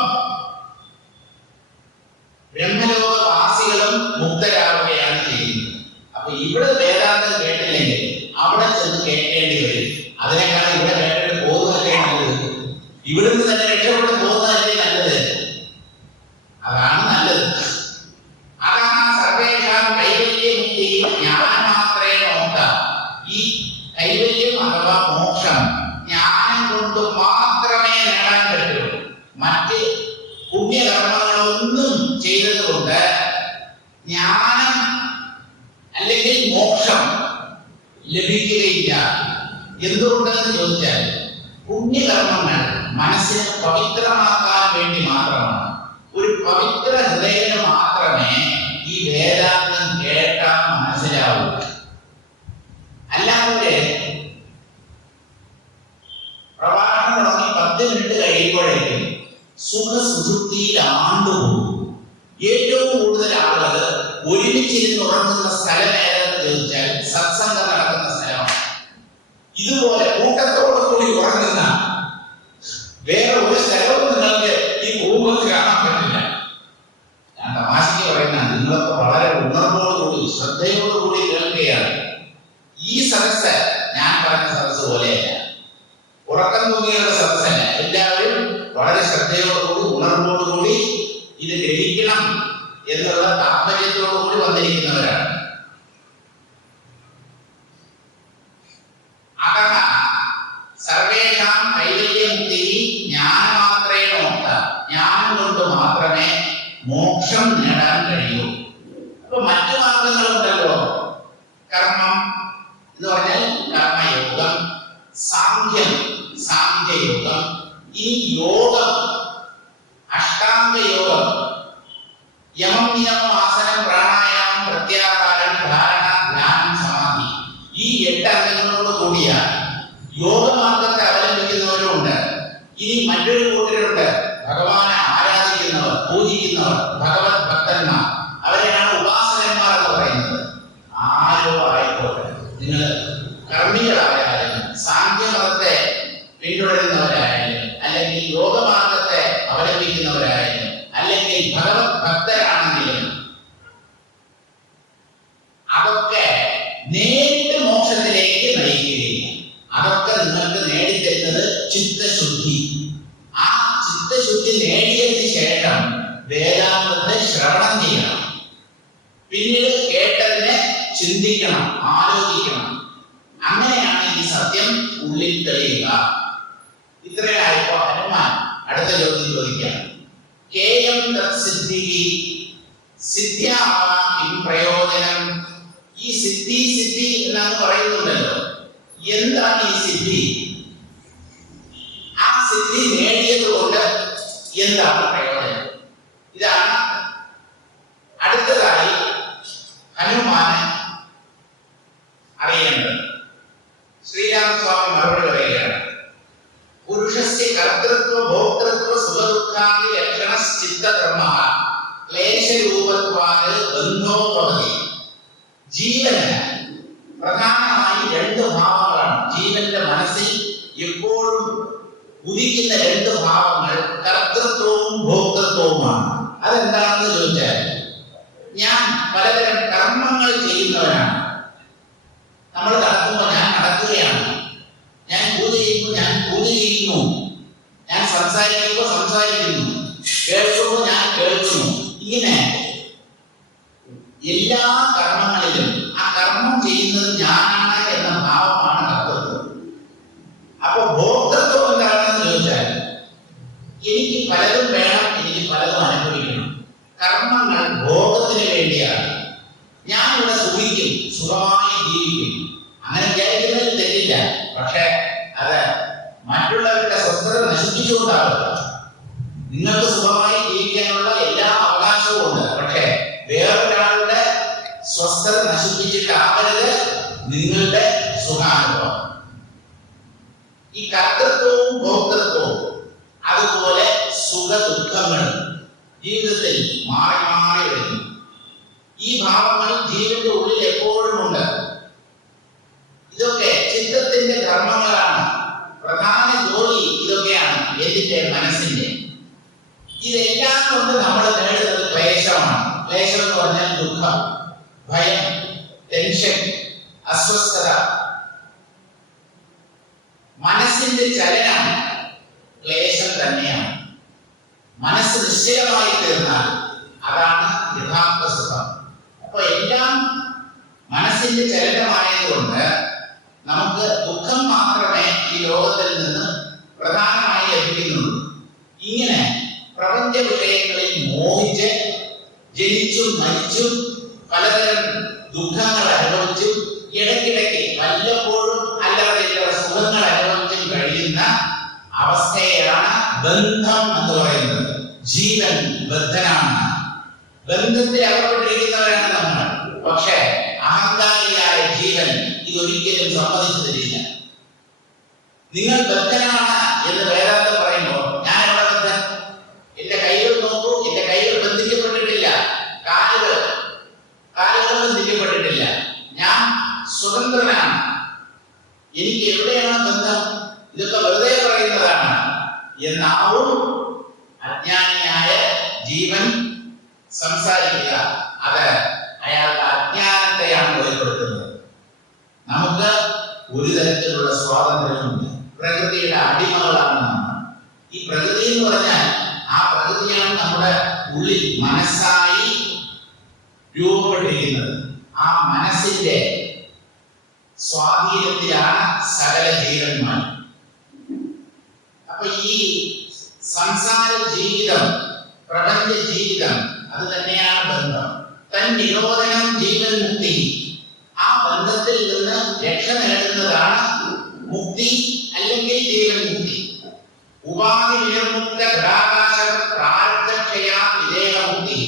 ബ്രഹ്മലോകവാസികളും മുക്തരാവുകയാണ് ചെയ്യുന്നത്. അപ്പൊ ഇവിടെ വേദാന്തം കേട്ടില്ലെങ്കിൽ അവിടെ ചെന്ന് കേൾക്കേണ്ടി വരും. അതിനേക്കാൾ ഇവിടെ കേട്ടിട്ട് പോകുന്നതല്ലേ നല്ലത്. ഇവിടുന്ന് തന്നെ രക്ഷപ്പെട്ട് പോകുന്നതല്ലേ നല്ലത്. അതാണ് നല്ലത്. അതാണ് സർവേഷാം കൈവല്യമുക്തി ജ്ഞാനമാത്രേ മോക്ഷ. ഈ കൈവല്യം അഥവാ മോക്ഷം ജ്ഞാനം കൊണ്ട് മാത്രമേ നേടാൻ പറ്റൂ. മറ്റ് പുണ്യകർമ്മങ്ങളൊന്നും ചെയ്തതുകൊണ്ട് ജ്ഞാനം അല്ലെങ്കിൽ മോക്ഷം ലഭിക്കുകയില്ല. എന്തുകൊണ്ടെന്ന് ചോദിച്ചാൽ പുണ്യകർമ്മങ്ങൾ മനസ്സിനെ പവിത്രമാക്കാൻ വേണ്ടി മാത്രമാണ്. ഒരു പവിത്ര ഹൃദയന് മാത്രമേ ഈ വേദാന്തം കേട്ടാൽ മനസ്സിലാവൂ. അല്ലാതെ പ്രഭാഷണം തുടങ്ങി 10 മിനിറ്റ് കഴിയുമ്പോഴേക്കും സുഖസുഷുപ്തിയിൽ ആണ്ടുപോകും. ഏറ്റവും കൂടുതൽ ആളുകൾ ഒരുമിച്ചിരുന്ന് ഉറങ്ങുന്ന സ്ഥലം ഏതെന്ന് ചോദിച്ചാൽ സത്സംഗം നടക്കുന്ന സ്ഥലമാണ്. ഇതുപോലെ കൂട്ടത്തോടു കൂടി ഉറങ്ങുന്ന വേറെ ഒരു സ്ഥലവും നിങ്ങൾക്ക് ഈ ഭൂമുഖത്ത് കാണാൻ പറ്റില്ല. ഞാൻ തമാശയ്ക്ക് പറയുന്ന നിങ്ങളൊക്കെ വളരെ ഉണർവോടുകൂടി ശ്രദ്ധയോടുകൂടി കേൾക്കുകയാണ്. ഈ സദസ്സ് ഞാൻ പറഞ്ഞ സദസ്സ് പോലെയല്ല, ഉറക്കം തൂങ്ങിയുള്ള സദസ്സല്ല. എല്ലാവരും വളരെ ശ്രദ്ധയോടുകൂടി ഉണർവോടുകൂടി ഇത് ഗ്രഹിക്കണം എന്നുള്ള താല്പര്യത്തോടുകൂടി വന്നിരിക്കുന്നവരാണ്. അതാണ് സർവേഷാം കൈവല്യമുക്തി ജ്ഞാനമാത്രേ മോക്ഷ. ജ്ഞാനം കൊണ്ട് മാത്രമേ മോക്ഷം നേടാൻ കഴിയൂ. അപ്പൊ മറ്റു മാർഗങ്ങളുണ്ടല്ലോ. കർമ്മം എന്ന് പറഞ്ഞാൽ കർമ്മയോഗം, സാഖ്യം സാഖ്യയോഗം, ഈ യോഗം അഷ്ടാംഗ യോഗം, യമം നിയമം ആസനം പ്രാണായാമം പ്രത്യാഹാരം ധാരണ ധ്യാനം സമാധി, ഈ 8 അംഗങ്ങളോട് കൂടിയ യോഗമാർഗത്തെ അവലംബിക്കുന്നവരുണ്ട്. ഇനി മറ്റൊരു കൂട്ടരുണ്ട്, ഭഗവാനെ ആരാധിക്കുന്നവർ, പൂജിക്കുന്നവർ, ഭഗവത് ഭക്തന്മാർ. അവരെയാണ് ഉപാസകന്മാർ എന്ന് പറയുന്നത്. ആരോ ആയിക്കോട്ടെ, നിങ്ങൾ കർമ്മികളായാലും സാഖ്യമതത്തെ പിന്തുടരുന്നവരായാലും അല്ലെങ്കിൽ യോഗമാർഗത്തെ അവലംബിക്കുന്നവരായാലും അല്ലെങ്കിൽ ഭഗവത് ഭക്തരാണെങ്കിലും അതൊക്കെ നേരിട്ട് മോക്ഷത്തിലേക്ക് നയിക്കുകയില്ല. അതൊക്കെ നിങ്ങൾക്ക് നേടിത്തരുന്നത് ചിത്തശുദ്ധി. ആ ചിത്തശുദ്ധി നേടിയതിന് ശേഷം വേദാന്തത്തെ ശ്രവണം ചെയ്യണം. പിന്നീട് കേട്ടതിനെ ചിന്തിക്കണം, ആലോചിക്കണം. അങ്ങനെയാണ് ഈ സത്യം ഉള്ളിൽ തെളിയുക. ഇത്രയായപ്പോ ഹനുമാൻ അടുത്ത ചോദ്യം ചോദിക്കാം. കേയം തത്സിദ്ധി സിദ്ധ്യാവാം കിം പ്രയോജനം. ഈ സിദ്ധി സിദ്ധി എന്ന് പറയുന്നുണ്ടല്ലോ, എന്താണ് ഈ സിദ്ധി? ആ സിദ്ധി നേടിയത് കൊണ്ട് എന്താണ് പ്രയോജനം? ഇതാണ് അടുത്തതായി ഹനുമാന് അറിയേണ്ടത്. ശ്രീരാമസ്വാമി മറുപടി പറയുകയാണ്. പുരുഷസ്യ കർത്തൃത്വ ഭോക്തൃത്വ സുഖദുഃഖാദി ലക്ഷണശ്ചിത്തധർമ്മഃ ക്ലേശരൂപത്വാത് ബന്ധോ ഭവതി. ജീവന് പ്രധാനമായി 2 ഭാവങ്ങളാണ്. ജീവന്റെ മനസ്സിൽ എപ്പോഴും ഉദിക്കുന്ന 2 ഭാവങ്ങൾ കർത്തൃത്വവും ഭോക്തൃത്വവുമാണ്. അതെന്താണെന്ന് ചോദിച്ചാൽ, ഞാൻ പലതരം കർമ്മങ്ങൾ ചെയ്യുന്നവനാണ്. നമ്മൾ നടക്കുമ്പോൾ ഞാൻ നടക്കുകയാണ്, ഞാൻ പൂജ ചെയ്യുമ്പോൾ ഞാൻ പൂജ ചെയ്യുന്നു, ഞാൻ സംസാരിക്കുമ്പോൾ സംസാരിക്കുന്നു, കേൾക്കുമ്പോൾ ഞാൻ കേൾക്കുന്നു. ഇങ്ങനെ എല്ലാ കർമ്മങ്ങളിലും ആ കർമ്മം ചെയ്യുന്നത് ഞാനാണ് എന്ന ഭാവമാണ് കർത്തൃത്വം. അപ്പൊ ഭോക്തൃത്വം എന്താണെന്ന് ചോദിച്ചാൽ, എനിക്ക് പലതും വേണം, എനിക്ക് പലതും അനുഭവിക്കണം. കർമ്മങ്ങൾ ഭോഗത്തിന് വേണ്ടിയാണ്. ഞാൻ ഇവിടെ സുഖിക്കും, സുഖമായി ജീവിക്കും, അങ്ങനെ വിചാരിക്കുന്നതിൽ തെറ്റില്ല. പക്ഷെ അത് മറ്റുള്ളവരുടെ സ്വസ്ഥത നശിപ്പിച്ചുകൊണ്ടാവുക. നിങ്ങൾക്ക് സുഖമായി ജീവിക്കാനുള്ള എല്ലാ അവകാശവും ഉണ്ട്. പക്ഷേ വേറൊരാളുടെ സ്വസ്ഥത നശിപ്പിച്ചിട്ടാവരുത് നിങ്ങളുടെ സുഖാനുഭവം. ഈ കർത്തൃത്വവും ഭോക്തൃത്വവും അതുപോലെ സുഖ ദുഃഖങ്ങളും ജീവിതത്തിൽ മാറി മാറി വരുന്നു. ഈ ഭാവങ്ങൾ ജീവന്റെ ഉള്ളിൽ എപ്പോഴും ഉണ്ട്. ഇതൊക്കെ ചിത്തത്തിന്റെ ധർമ്മങ്ങളാണ്. പ്രധാന ജോലി ഇതൊക്കെയാണ് എന്തിന്റെ? മനസ്സിന്റെ. ഇതെല്ലാം കൊണ്ട് നമ്മൾ നേടുന്നത് ക്ലേശമാണ്. ക്ലേശം എന്ന് പറഞ്ഞാൽ ദുഃഖം, ഭയം, ടെൻഷൻ, അസ്വസ്ഥത. മനസ്സിന്റെ ചലനം ക്ലേശം തന്നെയാണ്. മനസ്സ് നിശ്ചലമായി തീർന്നാൽ അതാണ് യഥാർത്ഥ സുഖം. അപ്പൊ എല്ലാം മനസ്സിന്റെ ചലനമായതുകൊണ്ട് നമുക്ക് ദുഃഖം മാത്രമേ ഈ ലോകത്തിൽ നിന്ന് പ്രധാനമായി ലഭിക്കുന്നുള്ളൂ. ഇങ്ങനെ പ്രപഞ്ച വിഷയങ്ങളിൽ മോഹിച്ച് ജനിച്ചും മരിച്ചും പലതരം ദുഃഖങ്ങൾ അനുഭവിച്ചും ഇടയ്ക്കിടയ്ക്ക് വല്ലപ്പോഴും അല്ലാതെ സുഖങ്ങൾ അനുഭവിച്ചും കഴിയുന്ന അവസ്ഥയാണ് ബന്ധം എന്ന് പറയുന്നത്. ജീവൻ ബദ്ധനാണ്. ബന്ധത്തിൽ അകപ്പെട്ടിരിക്കുന്നവരാണ് നമ്മൾ. പക്ഷേ അഹങ്കാരിയായ ജീവൻ ഇതൊരിക്കലും സമ്മതിച്ചു തരില്ല. നിങ്ങൾ ബദ്ധനാണ് എന്ന് വേദാന്തം പറയുമ്പോൾ ഞാൻ എവിടെ ബദ്ധൻ? എന്റെ കൈകൾ നോക്കൂ, എന്റെ കൈകൾ ബന്ധിക്കപ്പെട്ടിട്ടില്ല, കാലുകൾ ബന്ധിക്കപ്പെട്ടിട്ടില്ല. ഞാൻ സ്വതന്ത്രനാണ്. എനിക്ക് എവിടെയാണ് ബന്ധം? ഇതൊക്കെ വെറുതെ പറയുന്നതാണ് എന്നാവും അജ്ഞാനിയായ ജീവൻ സംസാരിക്കുക. അത് അയാളുടെ അജ്ഞാനത്തെയാണ് വെളിപ്പെടുത്തുന്നത്. നമുക്ക് ഒരു തരത്തിലുള്ള സ്വാതന്ത്ര്യമുണ്ട്. പ്രകൃതിയുടെ അടിമകളാണ് നമ്മൾ. ഈ പ്രകൃതി എന്ന് പറഞ്ഞാൽ ആ പ്രകൃതിയാണ് നമ്മുടെ ഉള്ളിൽ മനസ്സായി രൂപപ്പെട്ടിരിക്കുന്നത്. ആ മനസ്സിന്റെ സ്വാധീനത്തിലാണ് സകല ജീവന്മാർ. അപ്പൊ ഈ സംസാര ജീവിതം, പ്രപഞ്ച ജീവിതം, അത് തന്നെയാണ് ബന്ധം. തൻ നിരോധനം ജീവൻ മുക്തി. ആ ബന്ധത്തിൽ നിന്ന് രക്ഷ നേടുന്നതാണ് മുക്തി അല്ലെങ്കിൽ ജീവൻ മുക്തി. ഉപാധി വിനിർമുക്ത ഘടാകാശ പ്രാരബ്ധക്ഷയ വിദേഹമുക്തി.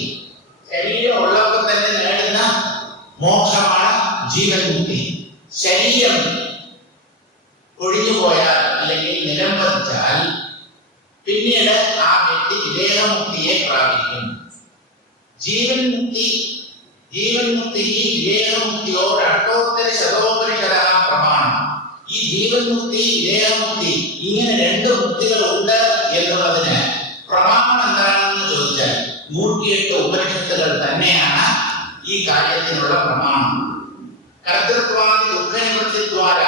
ശരീരം ഉള്ളപ്പോൾ തന്നെ നേടുന്ന മോക്ഷമാണ് ജീവൻ മുക്തി. ശരീരം ഒഴിഞ്ഞുപോയാൽ അല്ലെങ്കിൽ നിലംപതിച്ചാൽ പിന്നീട് ആ വ്യക്തി വിദേഹമുക്തിയെ പ്രാപിക്കും. ജീവൻ മുക്തി വിദേഹമുക്തിയോട് അഷ്ടോത്തര ശതോപനിഷദ പ്രമാണം. ഈ ജീവൻ മുക്തി, വിദേഹമുക്തി, ഇങ്ങനെ രണ്ട് മുക്തികൾ ഉണ്ട് എന്നുള്ളതിന് പ്രമാണം എന്താണെന്ന് ചോദിച്ചാൽ 108 ഉപനിഷത്തുകൾ തന്നെയാണ് ഈ കാര്യത്തിനുള്ള പ്രമാണം. കർത്തൃത്വാദി ദുഃഖനിവൃത്തിദ്വാര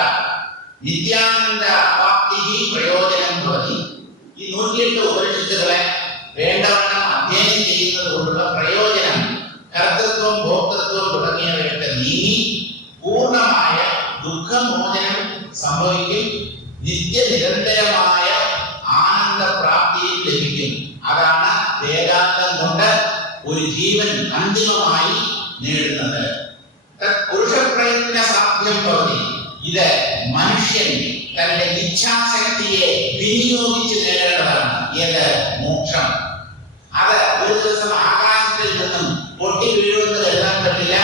നിത്യാനന്ദ അവാപ്തി പ്രയോജനം ഭവതി. ഈ 108 ഉപനിഷത്തുകളെ വേണ്ടവണ്ണം അധ്യയനം ചെയ്യുന്നത് കൊണ്ടുള്ള പ്രയോജനം കർത്തൃത്വം, ഭോക്തൃത്വം തുടങ്ങിയവയൊക്കെ നീങ്ങി പൂർണ്ണമായ ദുഃഖമോചനം സംഭവിക്കും. നിത്യനിരന്തരമായ ആനന്ദപ്രാപ്തിയിൽ ലഭിക്കും. അതാണ് വേദാന്തം കൊണ്ട് ഒരു ജീവൻ അന്തിമമായി നേടുന്നത്. പുരുഷപ്രയത്ന സാധ്യം ഭവതി. ഇത് മനുഷ്യൻ തന്റെ ഇച്ഛാശക്തിയെ വിനിയോഗിച്ച് നേടേണ്ടതാണ്. ഏത്? മോക്ഷം. അത് ഒരു ദിവസം ആകാശത്തിൽ നിന്നും പൊട്ടി വീഴുമെന്ന് കരുതാൻ പറ്റില്ല.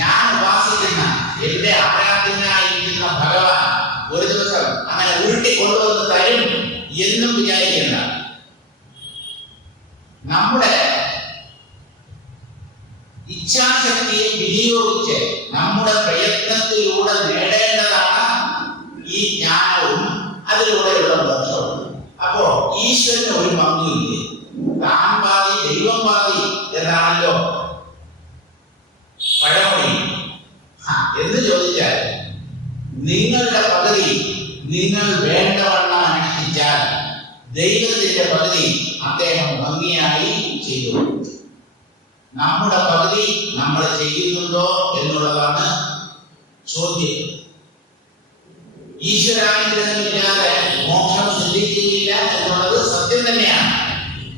ഞാൻ ഉപാസിക്കുന്ന എന്റെ ആരാധനായിരിക്കുന്ന ഭഗവാൻ ഒരു ദിവസം അങ്ങനെ ഉരുട്ടി കൊണ്ടുവന്ന് തരും എന്നും വിചാരിക്കേണ്ട. നമ്മുടെ ഇച്ഛാശക്തിയെ വിനിയോഗിച്ച് നമ്മുടെ പ്രയത്നത്തിലൂടെ നേടേണ്ടതാണ് ഈ ജ്ഞാനവും അതിലൂടെയുള്ള ബന്ധവും. അപ്പോ ഈശ്വരന് ഒരു പങ്കുമില്ലേ? താൻ പാതി ദൈവം പാതി എന്നാണല്ലോ പഴമൊഴി. എന്ന് ചോദിച്ചാൽ നിങ്ങളുടെ പകുതി നിങ്ങൾ വേണ്ടവണ്ണം അനുഷ്ഠിച്ചാൽ ദൈവത്തിന്റെ പകുതി അദ്ദേഹം ഭംഗിയായി ചെയ്തു. നമ്മുടെ പകുതി നമ്മൾ ചെയ്യുന്നുണ്ടോ എന്നുള്ളതാണ് ചോദ്യം. ഈശ്വരാനുഗ്രഹമില്ലാതെ മോക്ഷം സിദ്ധിക്കുകയില്ല എന്നുള്ളത് സത്യം തന്നെയാണ്.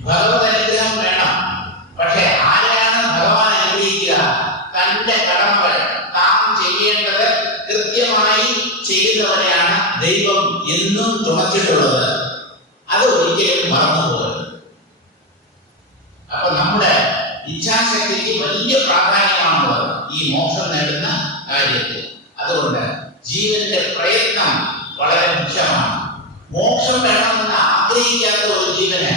ഭഗവത് അനുഗ്രഹം വേണം. പക്ഷെ ആരെയാണ് ഭഗവാൻ അനുഗ്രഹിക്കുക? തന്റെ കടമകൾ താൻ ചെയ്യേണ്ടത് കൃത്യമായി ചെയ്യുന്നവരെയാണ് ദൈവം എന്നും തുണച്ചിട്ടുള്ളത്. മോക്ഷം നേടുന്ന കാര്യത്തിൽ. അതുകൊണ്ട് ജീവന്റെ പ്രയത്നം വളരെ മുഖ്യമാണ്. മോക്ഷം വേണമെന്ന് ആഗ്രഹിക്കാത്ത ഒരു ജീവന്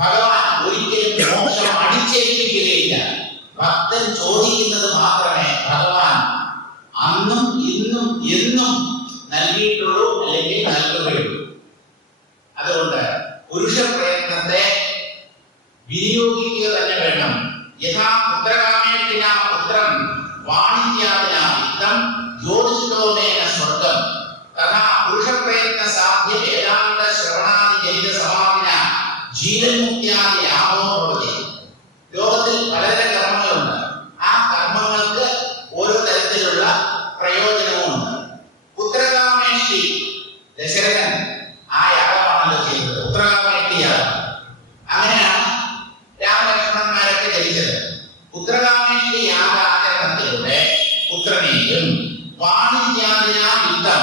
ഭഗവാൻ ഒരിക്കലും മോക്ഷം അടിച്ചേൽപ്പിക്കുകയില്ല. ഭക്തൻ ചോദിക്കുന്നത് മാത്രമേ ഭഗവാൻ അന്നും ഇന്നും എന്നും നൽകിയിട്ടുള്ളൂ, അല്ലെങ്കിൽ നൽകുകയുള്ളൂ. അതുകൊണ്ട് പുരുഷ പ്രയത്നത്തെ വിനിയോഗിക്കുക തന്നെ വേണം. യഥാ പുത്രകാമേഷ്ടിന പുത്രം വാണിജ്യാദിന വിത്തം ജ്യോതിഷ്ഠോമേന സ്വർഗം തഥാ പുരുഷപ്രയത്ന സാധ്യ വേദാന്ത ശ്രവണാദി ജനിത സമാധിന ജീവൻ മുക്തിയാദി ലാഭോ ഭവതി. ലോകത്തിൽ പലതരം കർമ്മങ്ങളുണ്ട്. ആ കർമ്മങ്ങൾക്ക് ഓരോ തരത്തിലുള്ള പ്രയോജനവുമുണ്ട്. പുത്രകാമേഷ്ടി ദശരഥൻ ആ യാഗമാണല്ലോ ചെയ്തത്, പുത്രകാമേഷ്ടി യാഗം. അങ്ങനെയാണ് രാമലക്ഷ്മണന്മാരൊക്കെ ജനിച്ചത്. പുത്രകാമേഷ്ടി യാഗ ആചരണത്തിലൂടെ പുത്രനെയും വാണിജ്യാദിന വിത്തം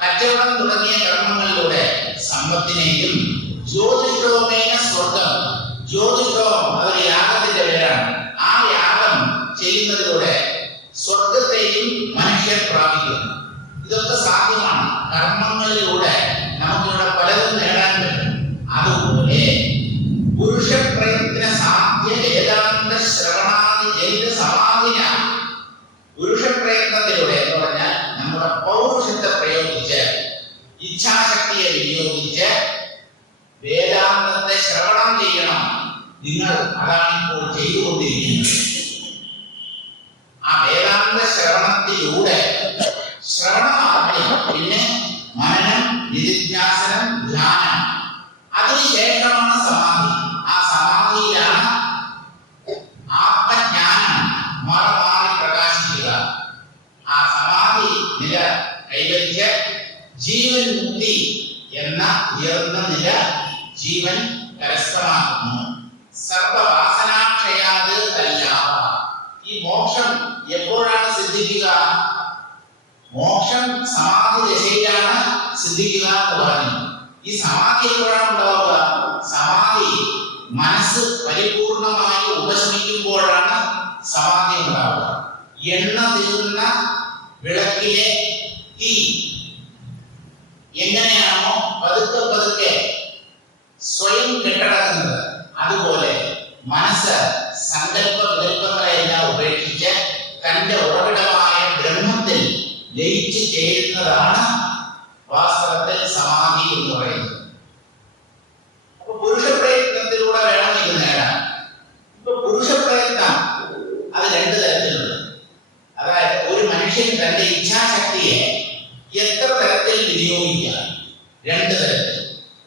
കച്ചവടം തുടങ്ങിയ കർമ്മങ്ങളിലൂടെ സമ്പത്തിനെയും ജ്യോതിഷ്ഠോമേന സ്വർഗം, ജ്യോതിഷ്ഠോം അതൊരു യാഗത്തിന്റെ പേരാണ്. ആ യാഗം ചെയ്യുന്നതിലൂടെ സ്വർഗത്തെയും മനുഷ്യർ പ്രാപിക്കുന്നു. ഇതൊക്കെ സാധ്യമാണ്. കർമ്മങ്ങളിലൂടെ നമുക്കിവിടെ പലതും നേടാൻ പറ്റും. അതുപോലെ പുരുഷ പ്രയത്ന സാധ്യ വേദാന്ത ശ്രവണാദി ജനിത സമാധിന, പുരുഷ പ്രയത്നത്തിലൂടെ എന്ന് പറഞ്ഞാൽ നമ്മുടെ പൗരുഷത്തെ പ്രയോഗിച്ച് ഇച്ഛാശക്തിയെ വിനിയോഗിച്ച് വേദാന്തത്തെ ശ്രവണം ചെയ്യണം. നിങ്ങൾ അതാണ് ഇപ്പോൾ ചെയ്തുകൊണ്ടിരിക്കുന്നത്. ആ വേദാന്ത ശ്രവണത്തിലൂടെ ശ്രവണമാദ്യം, പിന്നെ മനനം, നിധിധ്യാസനം, ധ്യാനം, അതിനുശേഷമാണ് സമാധി. ആ സമാധിയിലാണ് ആത്മജ്ഞാനം മാറി പ്രകാശിക്കുക. ആ സമാധി നില കൈവരിച്ച് ജീവൻ മുക്തി എന്ന ഉയർന്ന നില ജീവൻ കരസ്ഥമാക്കുന്നു. സർവവാസനാക്ഷയാത് കല്യാണ. ഈ മോക്ഷം എപ്പോഴാണ് സിദ്ധിക്കുക? മോക്ഷം സമാധി ദശയിലാണ് സിദ്ധിക്കുക എന്ന് പറഞ്ഞു. ഈ സമാധി എപ്പോഴാണ് ഉണ്ടാവുക? സമാധി മനസ്സ് പരിപൂർണമായി ഉപശമിക്കുമ്പോഴാണ് സമാധി ഉണ്ടാവുക. എണ്ണ തീർന്ന വിളക്കിലെ തീ എങ്ങനെയാണോ പതുക്കെ പതുക്കെ സ്വയം കെട്ടടക്കുന്നത്, അതുപോലെ മനസ്സ് സങ്കല്പ വികല്പങ്ങളെല്ലാം ഉപേക്ഷിച്ച് തന്റെ ഉറവിടമായ ബ്രഹ്മത്തിൽ ലയിച്ചു ചേരുന്നതാണ് വാസ്തവത്തിൽ സമാധി എന്ന് പറയുന്നത്. അപ്പൊ പുരുഷ പ്രയത്നത്തിലൂടെ വേണം ഇത് നേടാൻ. ഇപ്പൊ പുരുഷ പ്രയത്നം അത് രണ്ട് തരത്തിലുണ്ട്. അതായത് ഒരു മനുഷ്യൻ തന്റെ ഇച്ഛാശക്തിയെ എത്ര തരത്തിൽ വിനിയോഗിക്കാം? രണ്ട് തരത്തിൽ.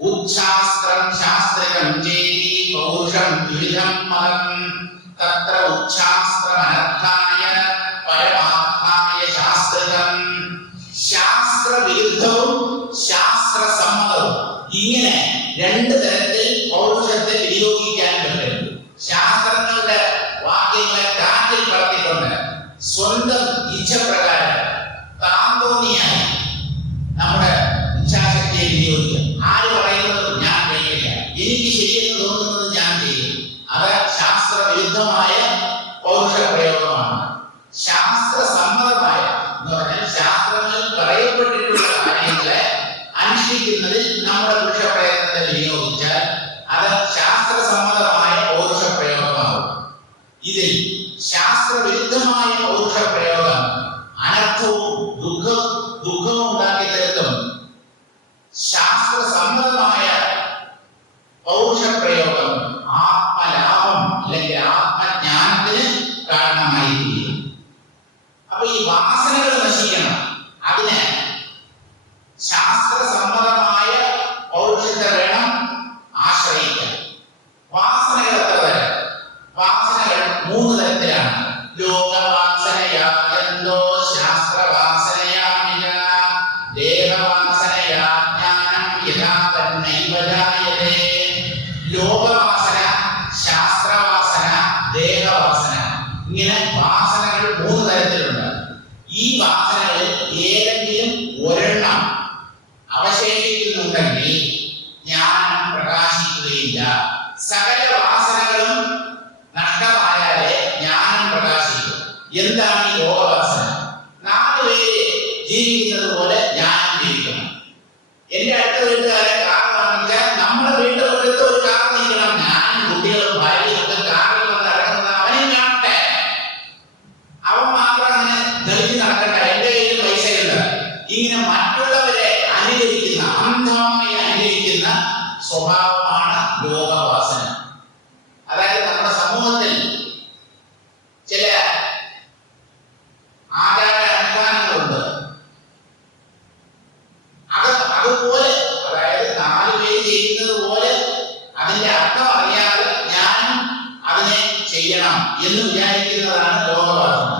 ഉച്ഛാസ്ത്രം ശാസ്ത്രികം ചേതി പൗരുഷം ദ്വിവിധം മതം തത്ര ഉച്ഛാസ്ത്രമനർത്ഥായ പരമാർത്ഥായ ശാസ്ത്രികം. ശാസ്ത്രവിരുദ്ധവും ശാസ്ത്രസമ്മതവും, ഇങ്ങനെ രണ്ട് തരത്തിൽ പൗരുഷത്തെ വിനിയോഗിക്കാൻ പറ്റും. ശാസ്ത്രങ്ങളുടെ വാക്യങ്ങളെ കാറ്റിൽ പറത്തിക്കൊണ്ട് സ്വന്തം ഇച്ഛപ്രകാരം താന്തോന്നിയായി നമ്മുടെ ഇച്ഛാശക്തിയെ വിനിയോഗിക്കും. ആര് പറയുന്നത് ഞാൻ കഴിയില്ല, എനിക്ക് ശരിയെന്ന് തോന്നുന്നത് ഞാൻ ചെയ്യും. അത് ശാസ്ത്രവിരുദ്ധമായ പൗരുഷ പ്രയോഗമാണ്. ശാസ്ത്രസമ്മതമായ എന്ന് പറഞ്ഞാൽ ശാസ്ത്രങ്ങളിൽ പറയപ്പെട്ടിട്ടുള്ള കാര്യങ്ങളെ അനുഷ്ഠിക്കുന്നതിൽ നമ്മുടെ പുരുഷ പ്രയത്നത്തെ വിനിയോഗിച്ചാൽ അത് ശാസ്ത്രസമ്മതമായ പൗരുഷ പ്രയോഗമാകും. ഇതിൽ ശാസ്ത്രവിരുദ്ധമായ പൗരുഷ പ്രയോഗം അനർത്ഥവും ദുഃഖവും ഉണ്ടാക്കി തീർക്കും. ശാസ്ത്രസമ്മതമായ പൗരുഷ പ്രയോഗം ആത്മലാഭം അല്ലെങ്കിൽ ആത്മജ്ഞാനത്തിന് കാരണമായിരിക്കും. അപ്പൊ ഈ വാസനകൾ നശിക്കണം. അതിന് ശാസ്ത്രസമ്മതമായ പൗരുഷത്തെ വേണം ആശ്രയിക്കാൻ. വാസനകൾ എത്ര തരം? വാസനകൾ മൂന്ന് തരത്തിലാണ്. ലോകവാസനയാ എന്തോ ശാസ്ത്രവാസനയാ ദേഹവാസനയാ ജ്ഞാനം യഥാ തന്നൈവ ജായതേ. ലോകവാസന, ശാസ്ത്രവാസന, ദേഹവാസന, ഇങ്ങനെ വാസനകൾ മൂന്ന് തരത്തിലുണ്ട്. ഈ വാസനകളിൽ ഏതെങ്കിലും ഒരെണ്ണം അവശേഷിക്കുന്നുണ്ടെങ്കിൽ ജ്ഞാനം പ്രകാശിക്കുകയില്ല. സകല വാസനകളും നഷ്ടമായാലേ ജ്ഞാനം പ്രകാശിക്കും. എന്താണ് ഈ അതായത് നമ്മുടെ സമൂഹത്തിൽ ചില ആചാര അനുഷ്ഠാനങ്ങളുണ്ട്. അതുപോലെ അതായത് 4 പേര് ചെയ്യുന്നത് പോലെ അതിന്റെ അർത്ഥം അറിയാതെ ഞാനും അതിനെ ചെയ്യണം എന്ന് വിചാരിക്കുന്നതാണ് ലോകവാസന.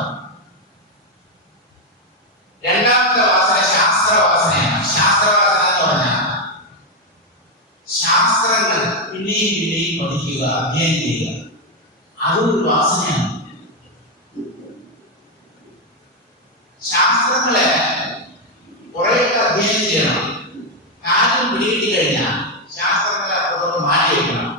രണ്ടാമത്തെ വാസന ശാസ്ത്രവാസനയാണ്. ശാസ്ത്രവാസന എന്ന് പറഞ്ഞാൽ ശാസ്ത്രങ്ങൾ പിന്നെയും പഠിക്കുക, അധ്യയനം ചെയ്യുക. അതൊരു വാസനയാണ്. ശാസ്ത്രങ്ങളെ കുറെയൊക്കെ അധ്യയനം ചെയ്യണം. കാര്യം പിടികിട്ടി കഴിഞ്ഞാൽ ശാസ്ത്രങ്ങളെ അപ്പുറത്തോട്ട് മാറ്റി വയ്ക്കണം.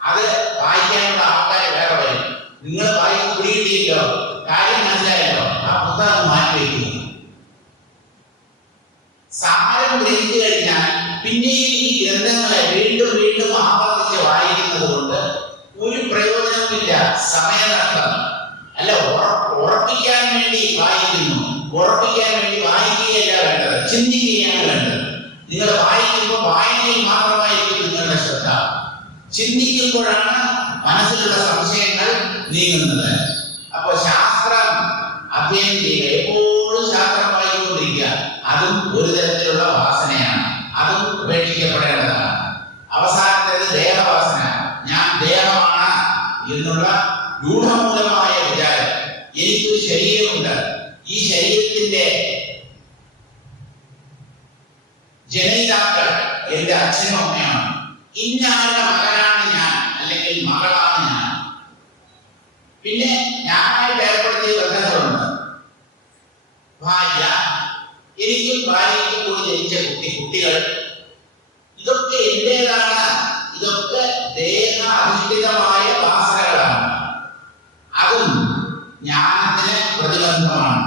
അത് വായിക്കാനുള്ള ആൾക്കാർ വേറെ വരും. നിങ്ങൾ വായിക്കുന്നത് പിടികിട്ടിയില്ലോ, കാര്യം മനസ്സിലായല്ലോ, ആ പുസ്തകം മാറ്റി വയ്ക്കുക. സാരം ഗ്രഹിച്ചു കഴിഞ്ഞാൽ പിന്നെയും ഈ ഗ്രന്ഥങ്ങളെ വീണ്ടും വീണ്ടും ആവർത്തിച്ച് വായിക്കുന്നത് കൊണ്ട് ഒരു പ്രയോജനവുമില്ല, സമയനഷ്ടം. അല്ല, ഉറപ്പിക്കാൻ വേണ്ടി വായിക്കുന്നു, ഉറപ്പിക്കാൻ വേണ്ടി വായിക്കുകയല്ല വേണ്ടത്, ചിന്തിക്കുകയാണ് വേണ്ടത്. നിങ്ങൾ വായിക്കുമ്പോൾ വായനയിൽ മാത്രമായിരിക്കും നിങ്ങളുടെ ശ്രദ്ധ. ചിന്തിക്കുമ്പോഴാണ് മനസ്സിലുള്ള സംശയങ്ങൾ നീങ്ങുന്നത്. അപ്പൊ ശാസ്ത്രം അധ്യയനം ചെയ്യുക, എപ്പോഴും ശാസ്ത്രം വായിച്ചുകൊണ്ടിരിക്കുക, അതും ഒരു തരത്തിലുള്ള വാസനയാണ്. അതും ഉപേക്ഷിക്കപ്പെടേണ്ടതാണ്. അവസാനത്തേത് ദേഹവാസന. ഞാൻ ദേഹമാണ് എന്നുള്ള ഗൂഢമൂലമായ വിചാരം. എനിക്കൊരു ശരീരമുണ്ട്, ഈ ശരീരത്തിന്റെ ജനയിതാക്കൾ എന്റെ അച്ഛനും അമ്മയാണ്, ഇന്നാളുടെ മകനാണ് ഞാൻ അല്ലെങ്കിൽ മകളാണ് ഞാൻ. പിന്നെ ഞാനായിട്ട് ഏർപ്പെടുത്തിയ ബന്ധങ്ങളുണ്ട്. ഭാര്യ, എനിക്കും ഭാര്യയ്ക്കും കൂടി ജനിച്ച കുട്ടികൾ, ഇതൊക്കെ എന്റേതാണ്. ഇതൊക്കെ ദേഹ അധിഷ്ഠിതമായ വാസനകളാണ്. അതും ജ്ഞാനത്തിന് പ്രതിബന്ധമാണ്.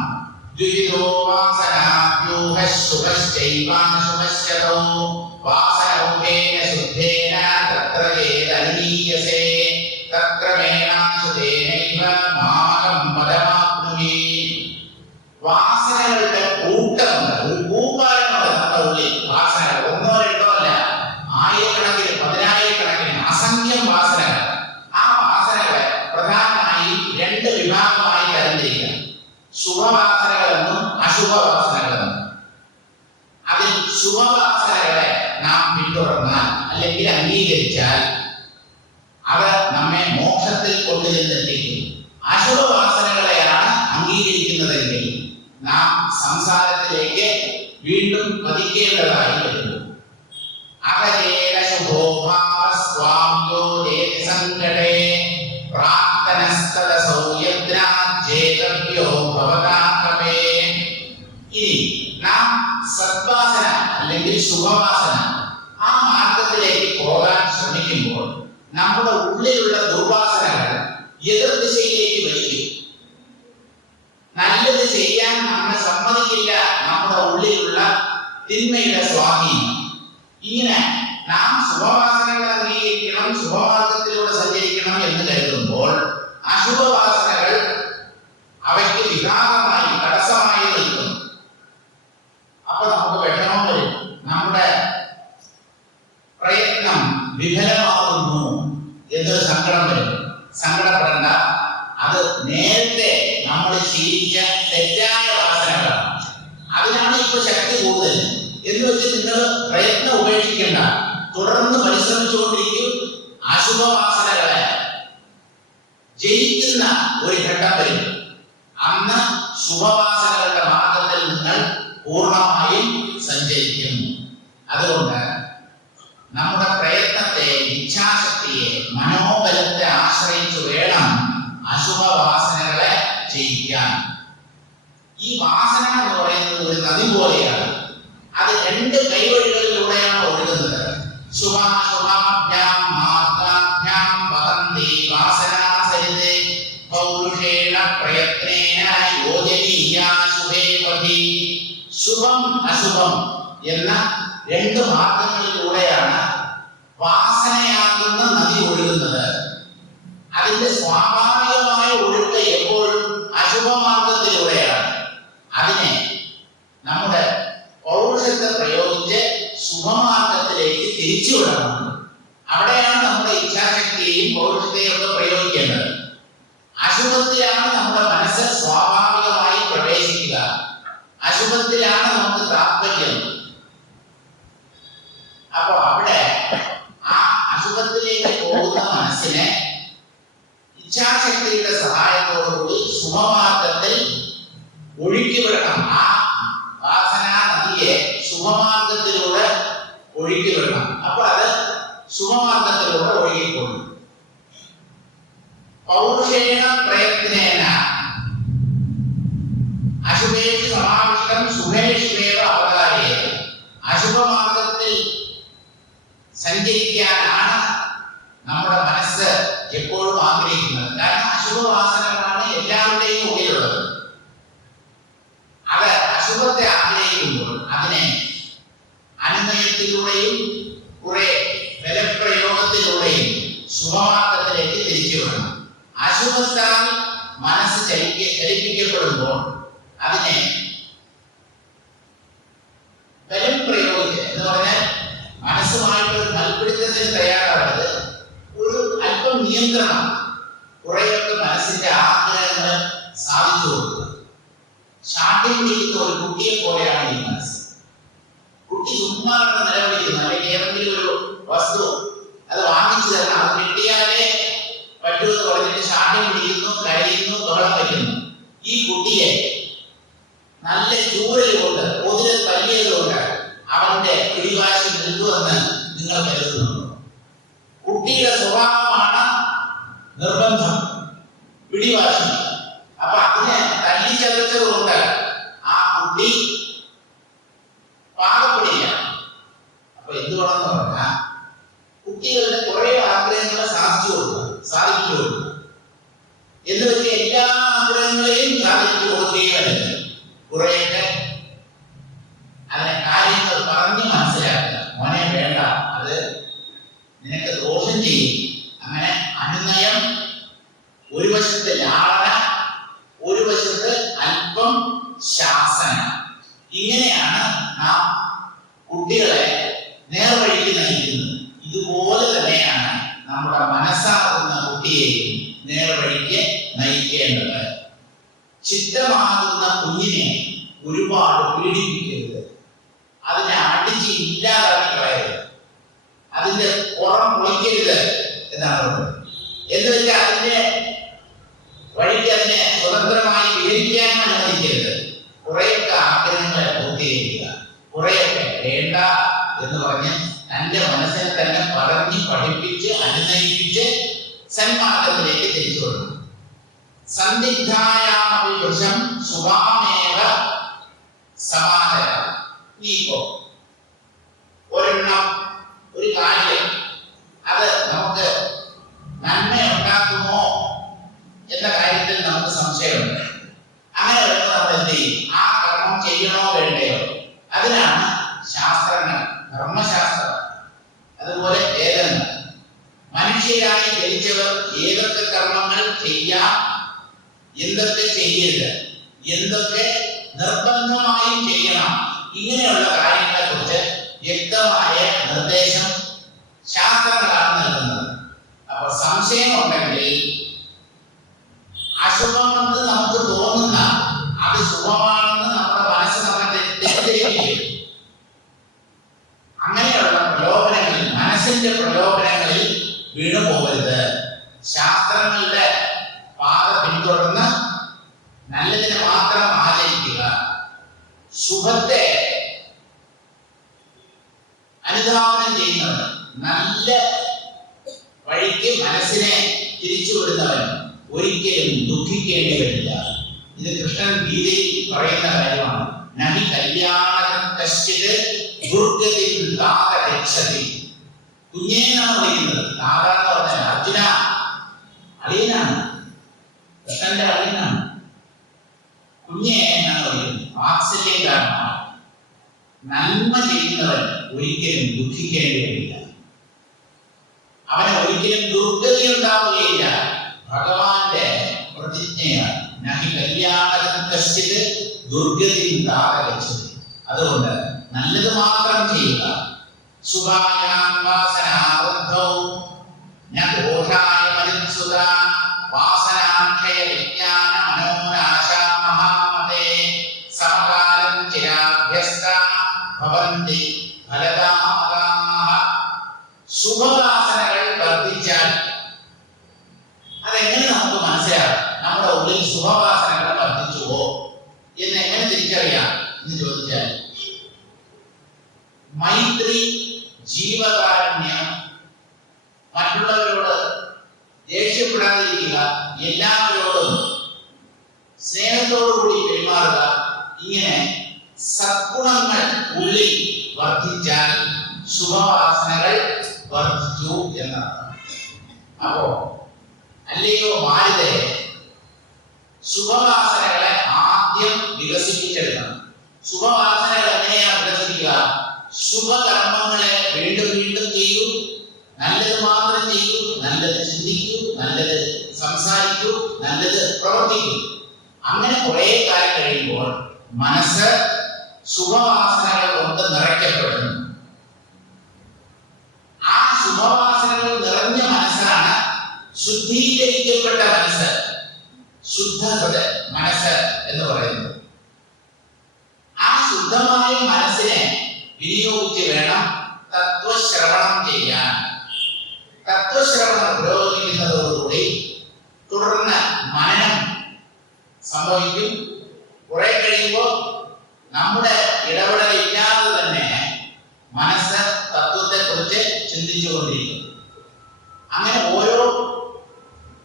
വാസനകളുടെ കൂട്ടമുണ്ട്, ഒരു കൂമ്പാരമുണ്ട് നമ്മുടെ ഉള്ളിൽ. വാസനകൾ ഒന്നോ രണ്ടോ അല്ല, ആയിരക്കണക്കിന്, പതിനായിരക്കണക്കിന്, അസംഖ്യം വാസനകൾ. ആ വാസനകളെ പ്രധാനമായി 2 വിഭാഗമായി തരംതിരിക്കാം: ശുഭവാസനകളെന്നും അശുഭവാസനകളെന്നും. അതിൽ ശുഭവാസനകളെ നാം പിന്തുടർന്നാൽ അല്ലെങ്കിൽ അംഗീകരിച്ചാൽ അത് നമ്മെ മോക്ഷത്തിൽ കൊണ്ടുചെന്നെത്തിക്കും. അശുഭവാസനകളെയാണ് അംഗീകരിക്കുന്നതെങ്കിൽ നാം സംസാരത്തിലേക്ക് വീണ്ടും പതിക്കേണ്ടതായി വരുന്നു. അകലേന ശുഭോഭാവസ്വാമ്യോ ദേഹസങ്കടേ പ്രാർത്ഥനസ്തദ സൗയദ്രാജേതവ്യോ ഭവതാകമേ. ഇനി നാം സദ്വാസന അല്ലെങ്കിൽ ശുഭവാസന ആ മാർഗത്തിലേക്ക് പോകാൻ ശ്രമിക്കുമ്പോൾ നമ്മുടെ ഉള്ളിലുള്ള ദുർവാസനകൾ എതിർദിശയിലേക്ക് വലിക്കും. നല്ലത് ചെയ്യാൻ നമ്മെ സമ്മതിക്കില്ല നമ്മുടെ ഉള്ളിലുള്ള തിന്മയുടെ സ്വാധീനം. ഇങ്ങനെ നാം ശുഭവാസനകൾ അംഗീകരിക്കണം, ശുഭമാർഗത്തിലൂടെ സഞ്ചരിക്കണം എന്ന് കരുതുമ്പോൾ അശുഭവാസനകൾ അവയ്ക്ക് വിഘാതമായി, തടസ്സമായി നിൽക്കും. അപ്പൊ നമുക്ക് വിഷമം വരും, നമ്മുടെ പ്രയത്നം വിഫലമാകുന്നു എന്നൊരു സങ്കടം വരും. സങ്കടപ്പെടേണ്ട, അത് നേരത്തെ നമ്മൾ ശീലിച്ച തെറ്റായ വാസനകളാണ്. അതിനാണ് ഇപ്പൊ ശക്തി കൂടുതൽ എന്ന് വെച്ച് നിങ്ങൾ പ്രയത്നം ഉപേക്ഷിക്കേണ്ട, തുടർന്ന് പരിശ്രമിച്ചുകൊണ്ടിരിക്കും. അശുഭവാസനകളെ ജയിക്കുന്ന ഒരു ഘട്ടം വരും. അന്ന് ശുഭവാസനകളുടെ മാർഗത്തിൽ നിങ്ങൾ പൂർണ്ണമായും സഞ്ചരിക്കും. അതുകൊണ്ട് നമ്മുടെ പ്രയത്നത്തെ, ഇച്ഛാശക്തിയെ, മനോബലത്തെ ആശ്രയിച്ചു വേണം അശുഭവാസനകളെ ജയിക്കാൻ. ഈ വാസന എന്ന് പറയുന്നത് ഒരു നദി പോലെയാണ്. അത് 2 കൈവഴികളിലൂടെയാണ് ഒഴുകുന്നത്. ശുഭാശുഭാഭ്യാം മാർഗാഭ്യാം വഹന്തി വാസനാസരിതേ പൗരുഷേണ പ്രയത്നേന യോജനീയാ ശുഭേ പതി. ശുഭം അശുഭം എന്ന 2 മാർഗങ്ങളിലൂടെയാണ് വാസനയാകുന്ന നദി ഒഴുകുന്നത്. അതിന്റെ സ്വാഭാവികമായ ഒഴുക്ക് എപ്പോഴും അശുഭമാർഗത്തിലൂടെയാണ്. അതിനെ നമ്മുടെ പൗരുഷത്തെ പ്രയോഗിച്ച് ശുഭമാർഗത്തിലേക്ക് തിരിച്ചുവിടണം. അവിടെയാണ് നമ്മുടെ ഇച്ഛാശക്തിയെയും പൗരുഷത്തെ അശുഭത്തിലാണ് നമുക്ക് താല്പര്യം. അപ്പൊ അവിടെ ആ അശുഭത്തിലേക്ക് പോകുന്ന മനസ്സിനെ ഇച്ഛാശക്തിയുടെ സഹായത്തോടുകൂടി ശുഭമാർഗത്തിൽ ഒഴുക്കിവിടണം. ആ വാസനാ നദിയെ ശുഭമാർഗത്തിലൂടെ ഒഴുക്കിവിടണം. അപ്പൊ അത് ശുഭമാർഗത്തിലൂടെ ഒഴുകിക്കൊള്ളും. പൗരുഷേണ പ്രയത്നേന അശുഭേഷു സമാവിഷ്ടം ശുഭേഷുവേവ അവതാരേത്. അശുഭമാർഗത്തിൽ സഞ്ചരിക്കാനാണ് നമ്മുടെ മനസ്സ് എപ്പോഴും ആഗ്രഹിക്കുന്നത്. കാരണം അശുഭവാസനകളാണ് എല്ലാവരുടെയും ഉള്ളിലുള്ളത്. അത് അശുഭത്തെ ആഗ്രഹിക്കുമ്പോൾ അതിനെ അനുനയത്തിലൂടെയും കുറെ ബലപ്രയോഗത്തിലൂടെയും ശുഭമാർഗത്തിലേക്ക് തിരിച്ചുവിടണം. അശുഭത്താൽ മനസ്സ് ചലിപ്പിക്കപ്പെടുമ്പോൾ അതിനെ ബലം പ്രയോഗിക്കുക എന്ന് പറഞ്ഞാൽ മനസ്സുമായിട്ട് ഒരു മൽപ്പിടുത്തത്തിന് തയ്യാറാവരുത്. ഒരു അല്പം നിയന്ത്രണം, കുറെയൊക്കെ മനസ്സിന്റെ ആഗ്രഹങ്ങൾ സാധിച്ചു കൊടുക്കുക. ശാഠ്യം പിടിക്കുന്ന ഒരു കുട്ടിയെ പോലെയാണ് ഈ മനസ്സ്. കുട്ടി ചുമ്മാ നിലവിളിക്കുന്നു, അല്ലെങ്കിൽ ഏതെങ്കിലും ഒരു വസ്തു അത് വാങ്ങിച്ചു തരണം, അത് കിട്ടിയാലേ പറ്റുമെന്ന് പറഞ്ഞിട്ട് ശാഠ്യം പിടിക്കുന്നു, കരയുന്നു, ബഹളം വയ്ക്കുന്നു. ഈ കുട്ടിയെ നല്ല ചൂരൽ കൊണ്ട് ഒതിരെ തല്ലിയത് കൊണ്ട് അവന്റെ പിടിവാശി നിൽക്കുമെന്ന് നിങ്ങൾ കരുതുന്നു. കുട്ടിയുടെ സ്വഭാവമാണ് നിർബന്ധം, പിടിവാശി. അപ്പൊ അതിനെ തല്ലിച്ചതച്ചത് കൊണ്ട് ആ കുട്ടി പാകപ്പെടില്ല. അപ്പൊ എന്തുകൊണ്ടെന്ന് പറഞ്ഞാൽ കുട്ടികളുടെ കുറെ ആഗ്രഹങ്ങളെ സാധിച്ചു കൊടുക്കുക. എന്ന് വെച്ചാൽ എല്ലാ ആഗ്രഹങ്ങളെയും സാധിച്ചു കൊടുക്കുകയല്ല, കുറെയൊക്കെ അതിനെ കാര്യങ്ങൾ പറഞ്ഞ് മനസ്സിലാക്കുക. മോനെ വേണ്ട, അത് നിനക്ക് ദോഷം ചെയ്യും. അങ്ങനെ അനുനയം, ഒരു വശത്ത് ലാളന, ഒരു വശത്ത് അല്പം ശാസന. ഇങ്ങനെയാണ് നാം കുട്ടികളെ നേർവഴിക്ക് നയിക്കുന്നത്. ഇതുപോലെ തന്നെയാണ് നമ്മുടെ മനസ്സാകുന്ന കുട്ടിയെയും നേർവഴിക്ക് നയിക്കേണ്ടത്. ചിത്തമാകുന്ന കുഞ്ഞിനെ ഒരുപാട് പീഡിപ്പിക്കരുത്. അതിനെ അടിച്ച് ഇല്ലാതാക്കി കളയരുത്. അതിന്റെ പുറം പൊളിക്കരുത് എന്നാണ് പറയുന്നത്. എന്ന് വെച്ചാൽ അതിന്റെ വഴിക്ക് അതിനെ സ്വതന്ത്രമായി വിഹരിക്കാൻ അനുവദിക്കരുത്. കുറെയൊക്കെ ആഗ്രഹങ്ങളെ പൂർത്തീകരിക്കുക, കുറെയൊക്കെ വേണ്ട എന്ന് പറഞ്ഞ് തന്റെ മനസ്സിനെ തന്നെ പറഞ്ഞ് പഠിപ്പിച്ച് അനുനയിപ്പിച്ച് സന്മാർഗത്തിലേക്ക് തിരിച്ചുകൊടുക്കും. സന്ദിഗ്ധായാമി വൃഷം സുഖാമേവ സമാചര. നീക്കോ ഒരെണ്ണം, ഒരു കാര്യം അത് നമുക്ക് നന്മ ഉണ്ടാക്കുമോ എന്ന കാര്യത്തിൽ നമുക്ക് സംശയമുണ്ട്. അങ്ങനെ വരുമ്പോൾ നമ്മൾ എന്ത് ചെയ്യും? ആ കർമ്മം ചെയ്യണോ വേണ്ടയോ? അതിനാണ് ശാസ്ത്രങ്ങൾ, ധർമ്മശാസ്ത്രം, അതുപോലെ വേദങ്ങൾ. മനുഷ്യരായി ജനിച്ചവർ ഏതൊക്കെ കർമ്മങ്ങൾ ചെയ്യാം, എന്തൊക്കെ ചെയ്യരുത്, എന്തൊക്കെ നിർബന്ധമായും ചെയ്യണം, ഇങ്ങനെയുള്ള കാര്യങ്ങളെ കുറിച്ച് വ്യക്തമായ നിർദ്ദേശം ശാസ്ത്രങ്ങളാണ് നൽകുന്നത്. അപ്പൊ സംശയമുണ്ടെങ്കിൽ അശുഭമെന്ന് നമുക്ക് തോന്നുന്ന അത് ശുഭമാണെന്ന് നമ്മുടെ മനസ്സ് നമ്മെ തെറ്റിദ്ധരിപ്പിക്കും. അങ്ങനെയുള്ള പ്രലോഭനങ്ങളിൽ, മനസ്സിന്റെ പ്രലോഭനങ്ങളിൽ വീണു പോകരുത്. ശാസ്ത്രങ്ങളുടെ പാത പിന്തുടർന്ന് നല്ലതിനെ മാത്രം ആചരിക്കുക. ശുഭത്തെ അനുധാവനം ചെയ്യുന്നവൻ, നല്ല വഴിക്ക് മനസ്സിനെ തിരിച്ചുവിടുന്നവൻ ഒരിക്കലും ദുഃഖിക്കേണ്ടി വരില്ല. ഇത് കൃഷ്ണൻ ഗീതയിൽ പറയുന്ന കാര്യമാണ്. നഹി കല്യാണം കശ്ചിത് ദുർഗതി താത രക്ഷതി. കുഞ്ഞേനാണ് വിളിക്കുന്നത്. താത എന്ന് പറഞ്ഞാൽ അർജുന, അളിയനാണ്, കൃഷ്ണന്റെ അളിയനാണ്. കുഞ്ഞെ എന്നാണ് വിളിക്കുന്നത്. വാത്സല്യം കാരണമാണ്. നന്മ ചെയ്യുന്നവൻ ഒരിക്കലും ദുഃഖിക്കേണ്ടി വരില്ല. അവന് ഒരിക്കലും ദുർഗതി ഉണ്ടാവുകയില്ല. ഭഗവാന്റെ പ്രതിജ്ഞയാണ്. നഹി കല്യാണം കശ്ചിത് ദുർഗതി താരകച്ചത്. അതുകൊണ്ട് നല്ലത് മാത്രം ചെയ്യുക. സുഖായാം വാസനാവൃദ്ധൗ ന ഘോഷായ മരുത്സുത വാസനാക്ഷയ വിജ്ഞാന മനോനാശ മഹാമതേ സമകാലം ദേഷ്യപ്പെടാതിരിക്കുക, എല്ലാവരോടും സ്നേഹത്തോടുകൂടി പെരുമാറുക. ഇങ്ങനെ സദ്ഗുണങ്ങൾ ഉള്ളിൽ വർദ്ധിച്ചാൽ ശുഭവാസനകൾ വർദ്ധിച്ചു എന്നാണ്. അപ്പോ അല്ലയോ മാരുതേ, ശുഭവാസനകളെ ആദ്യം വികസിപ്പിച്ചെടുക്കണം. ശുഭവാസനകൾ എങ്ങനെയാണ് വികസിപ്പിക്കുക? ശുഭകർമ്മങ്ങളെ വീണ്ടും വീണ്ടും ചെയ്യൂ, നല്ലത് മാത്രം ചെയ്യൂ, നല്ലത് ചിന്തിക്കൂ, നല്ലത് സംസാരിക്കൂ, നല്ലത് പ്രവർത്തിക്കൂ. അങ്ങനെ കുറെ കാലം കഴിയുമ്പോൾ മനസ്സ് ശുഭവാസനകൾ കൊണ്ട് നിറയ്ക്കപ്പെടുന്നു. ആ ശുഭവാസനകൾ നിറഞ്ഞ മനസ്സാണ് ശുദ്ധീകരിക്കപ്പെട്ട മനസ്സ്, ശുദ്ധ മനസ്സ് എന്ന് പറയുന്നത്. ആ ശുദ്ധമായ മനസ്സിനെ വിനിയോഗിച്ച് വേണം തത്വശ്രവണം ചെയ്യാൻ. തത്വശ്രവണം പുരോഗമിക്കുന്നതോടുകൂടി തുടർന്ന് മനനം സംഭവിക്കും. കുറെ കഴിയുമ്പോൾ നമ്മുടെ ഇടപെടലില്ലാതെ തന്നെ മനസ്സ് തത്വത്തെ കുറിച്ച് ചിന്തിച്ചുകൊണ്ടിരിക്കും. അങ്ങനെ ഓരോ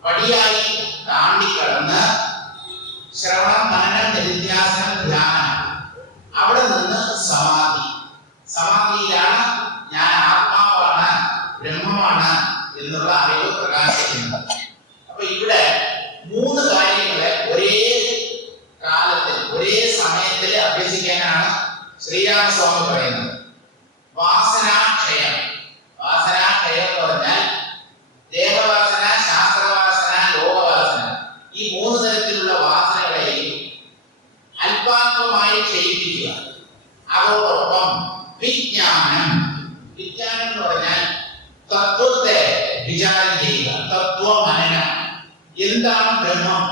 പടിയായി താണ്ടിക്കടന്ന് ശ്രവണം, മനനം, നിധിധ്യാസനം, ധ്യാനം, അവിടെ നിന്ന് സമാധി. സമാധിയിലാണ് ഞാൻ ആത്മാവാണ്, ബ്രഹ്മമാണ് എന്നുള്ള അറിവ് പ്രകാശിക്കുന്നത്. അപ്പൊ ഇവിടെ മൂന്ന് കാര്യങ്ങളെ ഒരേ കാലത്തിൽ ഒരേ സമയത്തിൽ അഭ്യസിക്കാനാണ് ശ്രീരാമസ്വാമി പറയുന്നത്. വാസനാക്ഷയം. വാസനാക്ഷയം എന്ന് പറഞ്ഞാൽ ദേഹവാസന, ശാസ്ത്രവാസന, ലോകവാസന, ഈ മൂന്ന് തരത്തിലുള്ള വാസനകളെയും അല്പാൽപമായി ക്ഷയിപ്പിക്കുക. അതോടൊപ്പം വിജ്ഞാനം. വിജ്ഞാനം എന്ന് പറഞ്ഞാൽ തത്വത്തെ വിചാരം ചെയ്യുക, തത്വമനനം. എന്താണ് ബ്രഹ്മം?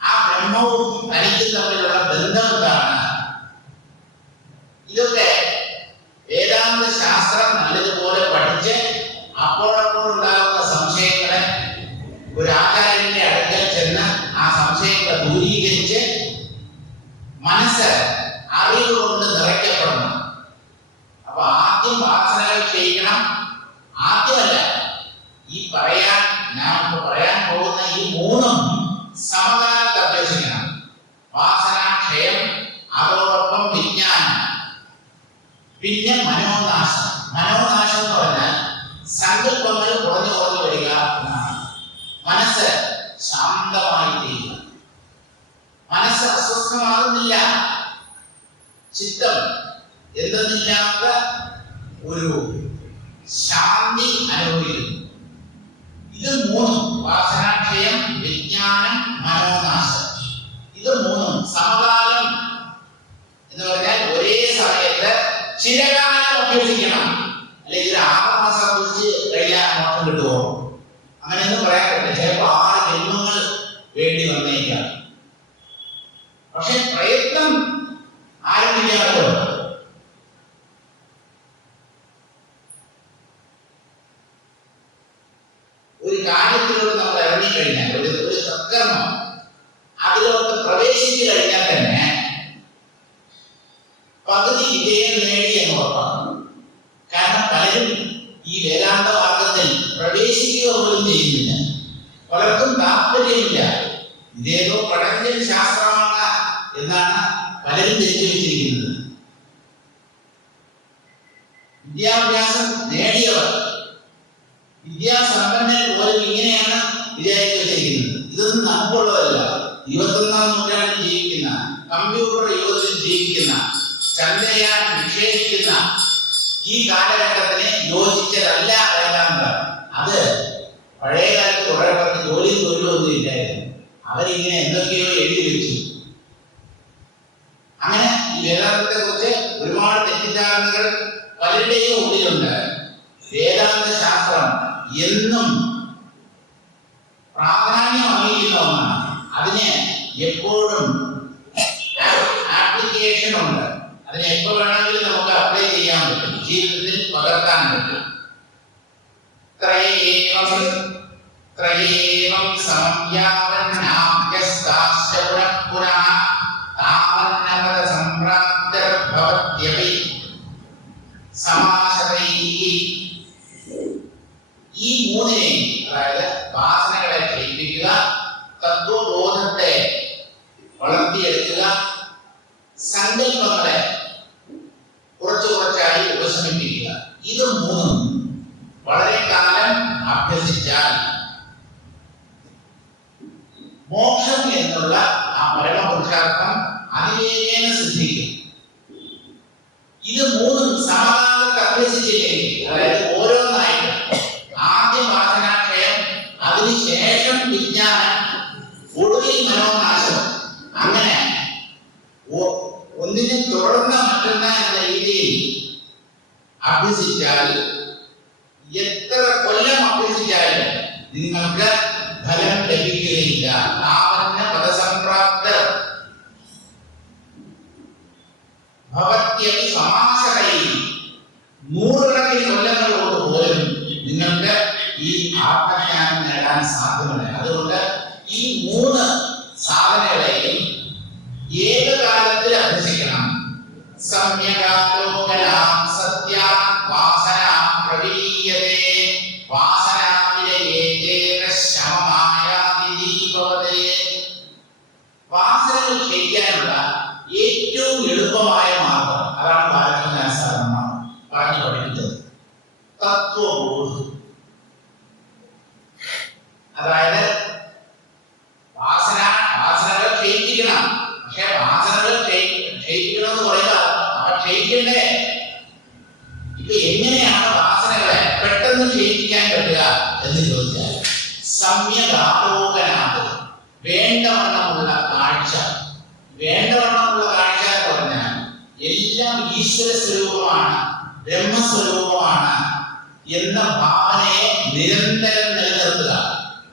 ആ ബ്രഹ്മവും തനിക്കും തമ്മിലുള്ള ബന്ധം എന്താണ്? ഇതൊക്കെ വേദാന്ത ശാസ്ത്രം നല്ലതുപോലെ പഠിച്ച് അപ്പോഴപ്പോൾ ഉണ്ടാകുന്ന സംശയങ്ങളെ ഒരു ആചാര്യന്റെ അടുക്കൽ ചെന്ന് ആ സംശയങ്ങളെ ദൂരീകരിച്ച് മനസ്സ് അറിവ് കൊണ്ട് നിറയ്ക്കപ്പെടണം. അപ്പൊ ആദ്യം വാസനകൾ ചെയ്യണം. ആദ്യമല്ല, ഈ ഞാൻ പറയാൻ പോകുന്ന ഈ മൂന്നും സമകാലത്ത് അഭ്യസിക്കണം. വാസനാക്ഷയം, അതോടൊപ്പം വിജ്ഞാനം, പിന്നെ മനോനാശം. മനോനാശം എന്ന് പറഞ്ഞാൽ സങ്കല്പങ്ങൾ കുറഞ്ഞു കുറഞ്ഞു വരിക എന്നാണ്. മനസ്സ് ശാന്തമായി തീരുക. മനസ്സ് അസ്വസ്ഥമാകുന്നില്ല. ചിത്തം എന്തെന്നില്ലാത്ത ഒരു ശാന്തി അനുഭവിക്കുന്നു. ഇത് മൂന്നും, വാസനാക്ഷയം, വിജ്ഞാനം, മനോനാശം, ഇത് മൂന്നും സമകാലം എന്ന് പറഞ്ഞാൽ ഒരേ സമയത്ത് ചിരകാലം അഭ്യസിക്കണം. അല്ലെങ്കിൽ 6 മാസം അഭ്യസിച്ച് കഴിഞ്ഞാൽ മോക്ഷം കിട്ടുമോ? അങ്ങനെയൊന്നും പറയാൻ പറ്റില്ല. ചിലപ്പോൾ 6 ജന്മങ്ങൾ വേണ്ടി വന്നേക്കാം. പക്ഷെ പ്രയത്നം ആരംഭിക്കാമല്ലോ. ഒരു കാര്യത്തിലൂടെ നമ്മൾ ഇറങ്ങിക്കഴിഞ്ഞാൽ, ഒരു സത്കർമ്മം അതിലോട്ട് പ്രവേശിച്ചു കഴിഞ്ഞാൽ തന്നെ പകുതി വിജയം നേടി എന്ന് ഉറപ്പാണ്. കാരണം പലരും ഈ വേദാന്ത മാർഗത്തിൽ പ്രവേശിക്കുക പോലും ചെയ്യുന്നില്ല. പലർക്കും താല്പര്യമില്ല. ഇതേതോ പഴഞ്ചൻ ശാസ്ത്രമാണ് എന്നാണ് പലരും ധരിച്ചു വെച്ചിരിക്കുന്നത്. വിദ്യാഭ്യാസം നേടിയവർ, വിദ്യാസമ്പന്നർ പോലും ഇങ്ങനെയാണ് വിചാരിച്ചു വെച്ചിരിക്കുന്നത്. ഇതൊന്നും നമുക്കുള്ളതല്ല. 21ാം നൂറ്റാണ്ടിൽ ജീവിക്കുന്ന, കമ്പ്യൂട്ടർ യുഗത്തിൽ ജീവിക്കുന്ന, ചന്ദ്രയാൻ നിക്ഷേപിക്കുന്ന ഈ കാലഘട്ടത്തിന് യോജിച്ചതല്ല വേദാന്തം. അത് പഴയ കാലത്ത് കുറെ പേർക്ക് ജോലി തൊഴിലൊന്നും ഇല്ലായിരുന്നു. അവരിങ്ങനെ എന്തൊക്കെയോ എഴുതി വെച്ചു. അങ്ങനെ ഈ വേദാന്തത്തെ കുറിച്ച് ഒരുപാട് തെറ്റിദ്ധാരണകൾ പലരുടെയും ഉള്ളിലുണ്ട്. വേദാന്ത ശാസ്ത്രം എന്നും പ്രാധാന്യം അർഹിക്കുന്ന ഒന്നാണ്. അതിന് എപ്പോഴും ആപ്ലിക്കേഷൻ ഉണ്ട്. അതിനെ എപ്പോൾ വേണമെങ്കിലും നമുക്ക് അപ്ലൈ ചെയ്യാൻ പറ്റും, ജീവിതത്തിൽ പകർത്താൻ പറ്റും. ത്രയേവം സംയാവനാഭ്യസ്താശ്ച പുനഃപുനഃ താവന്നപദ സംപ്രാപ്തിർഭവത്യപി സമാസതൈഃ. ഈ ഈ മൂന്നിനെയും, അതായത് വാസനകളെ ക്ഷയിപ്പിക്കുക, തത്വബോധത്തെ വളർത്തിയെടുക്കുക, സങ്കല്പങ്ങളെ കുറച്ചു കുറച്ചായി ഉപശമിപ്പിക്കുക, ഇത് മൂന്നും വളരെ കാലം അഭ്യസിച്ചാൽ മോക്ഷം എന്നുള്ള ആ പരമപുരുഷാർത്ഥം അതിവേഗേന സിദ്ധിക്കും. ഇത് മൂന്നും സമകാലത്ത് അഭ്യസിച്ചില്ലെങ്കിൽ, അതായത് ഓരോന്നായിട്ട് ആദ്യം വാസനാക്ഷയം, അതിനുശേഷം വിജ്ഞാനം, ഒടുവിൽ മനോനാശം, അങ്ങനെ ഒന്നിനെ തുടർന്ന് മറ്റൊന്ന എന്ന രീതിയിൽ അഭ്യസിച്ചാൽ, എത്ര കൊല്ലം അഭ്യസിച്ചാലും നിങ്ങൾക്ക് ഫലം ലഭിക്കുകയില്ല. നാമന്ന പദസംപ്രാപ്ത ഭവത്യപി സമാസകൈ, നൂറുകണക്കിന് കൊല്ലങ്ങൾ കൊണ്ട് പോലും നിങ്ങൾക്ക് ഈ ആത്മജ്ഞാനം നേടാൻ സാധ്യമല്ല. അതുകൊണ്ട് ഈ മൂന്ന് സാധനങ്ങളെയും ഏകകാലത്തിൽ അഭ്യസിക്കണം. സമ്യകാലോകനാം സത്യാ വാസന പ്രവിലീയതേ വാസനാവിലയേതേന ശമമായാതിഥി ഭവതേ. വാസനകൾ ക്ഷയിക്കാനുള്ള ഏറ്റവും എളുപ്പമായ മാർഗം, അതാണ് ബാലചന്ദ്രൻ പറഞ്ഞു പഠിപ്പിച്ചത്, തത്വബോധം. അതായത് വാസനകൾ ക്ഷയിപ്പിക്കണം. പക്ഷെ വാസനകൾ ക്ഷയിപ്പിക്കണം എന്ന് പറയുക, അവ ക്ഷയിക്കണ്ടേ? ഇപ്പൊ എങ്ങനെയാണ് വാസനകളെ പെട്ടെന്ന് ക്ഷയിപ്പിക്കാൻ പറ്റുക എന്ന് ചോദിച്ചാൽ, സമ്യകാലോകനാണ്, വേണ്ടവണ്ണമുള്ള കാഴ്ച. വേണ്ടവണ്ണമുള്ള കാഴ്ച എന്ന് പറഞ്ഞാൽ എല്ലാം ഈശ്വര സ്വരൂപമാണ്, ബ്രഹ്മസ്വരൂപമാണ് എന്ന ഭാവനയെ നിരന്തരം നിലനിർത്തുക.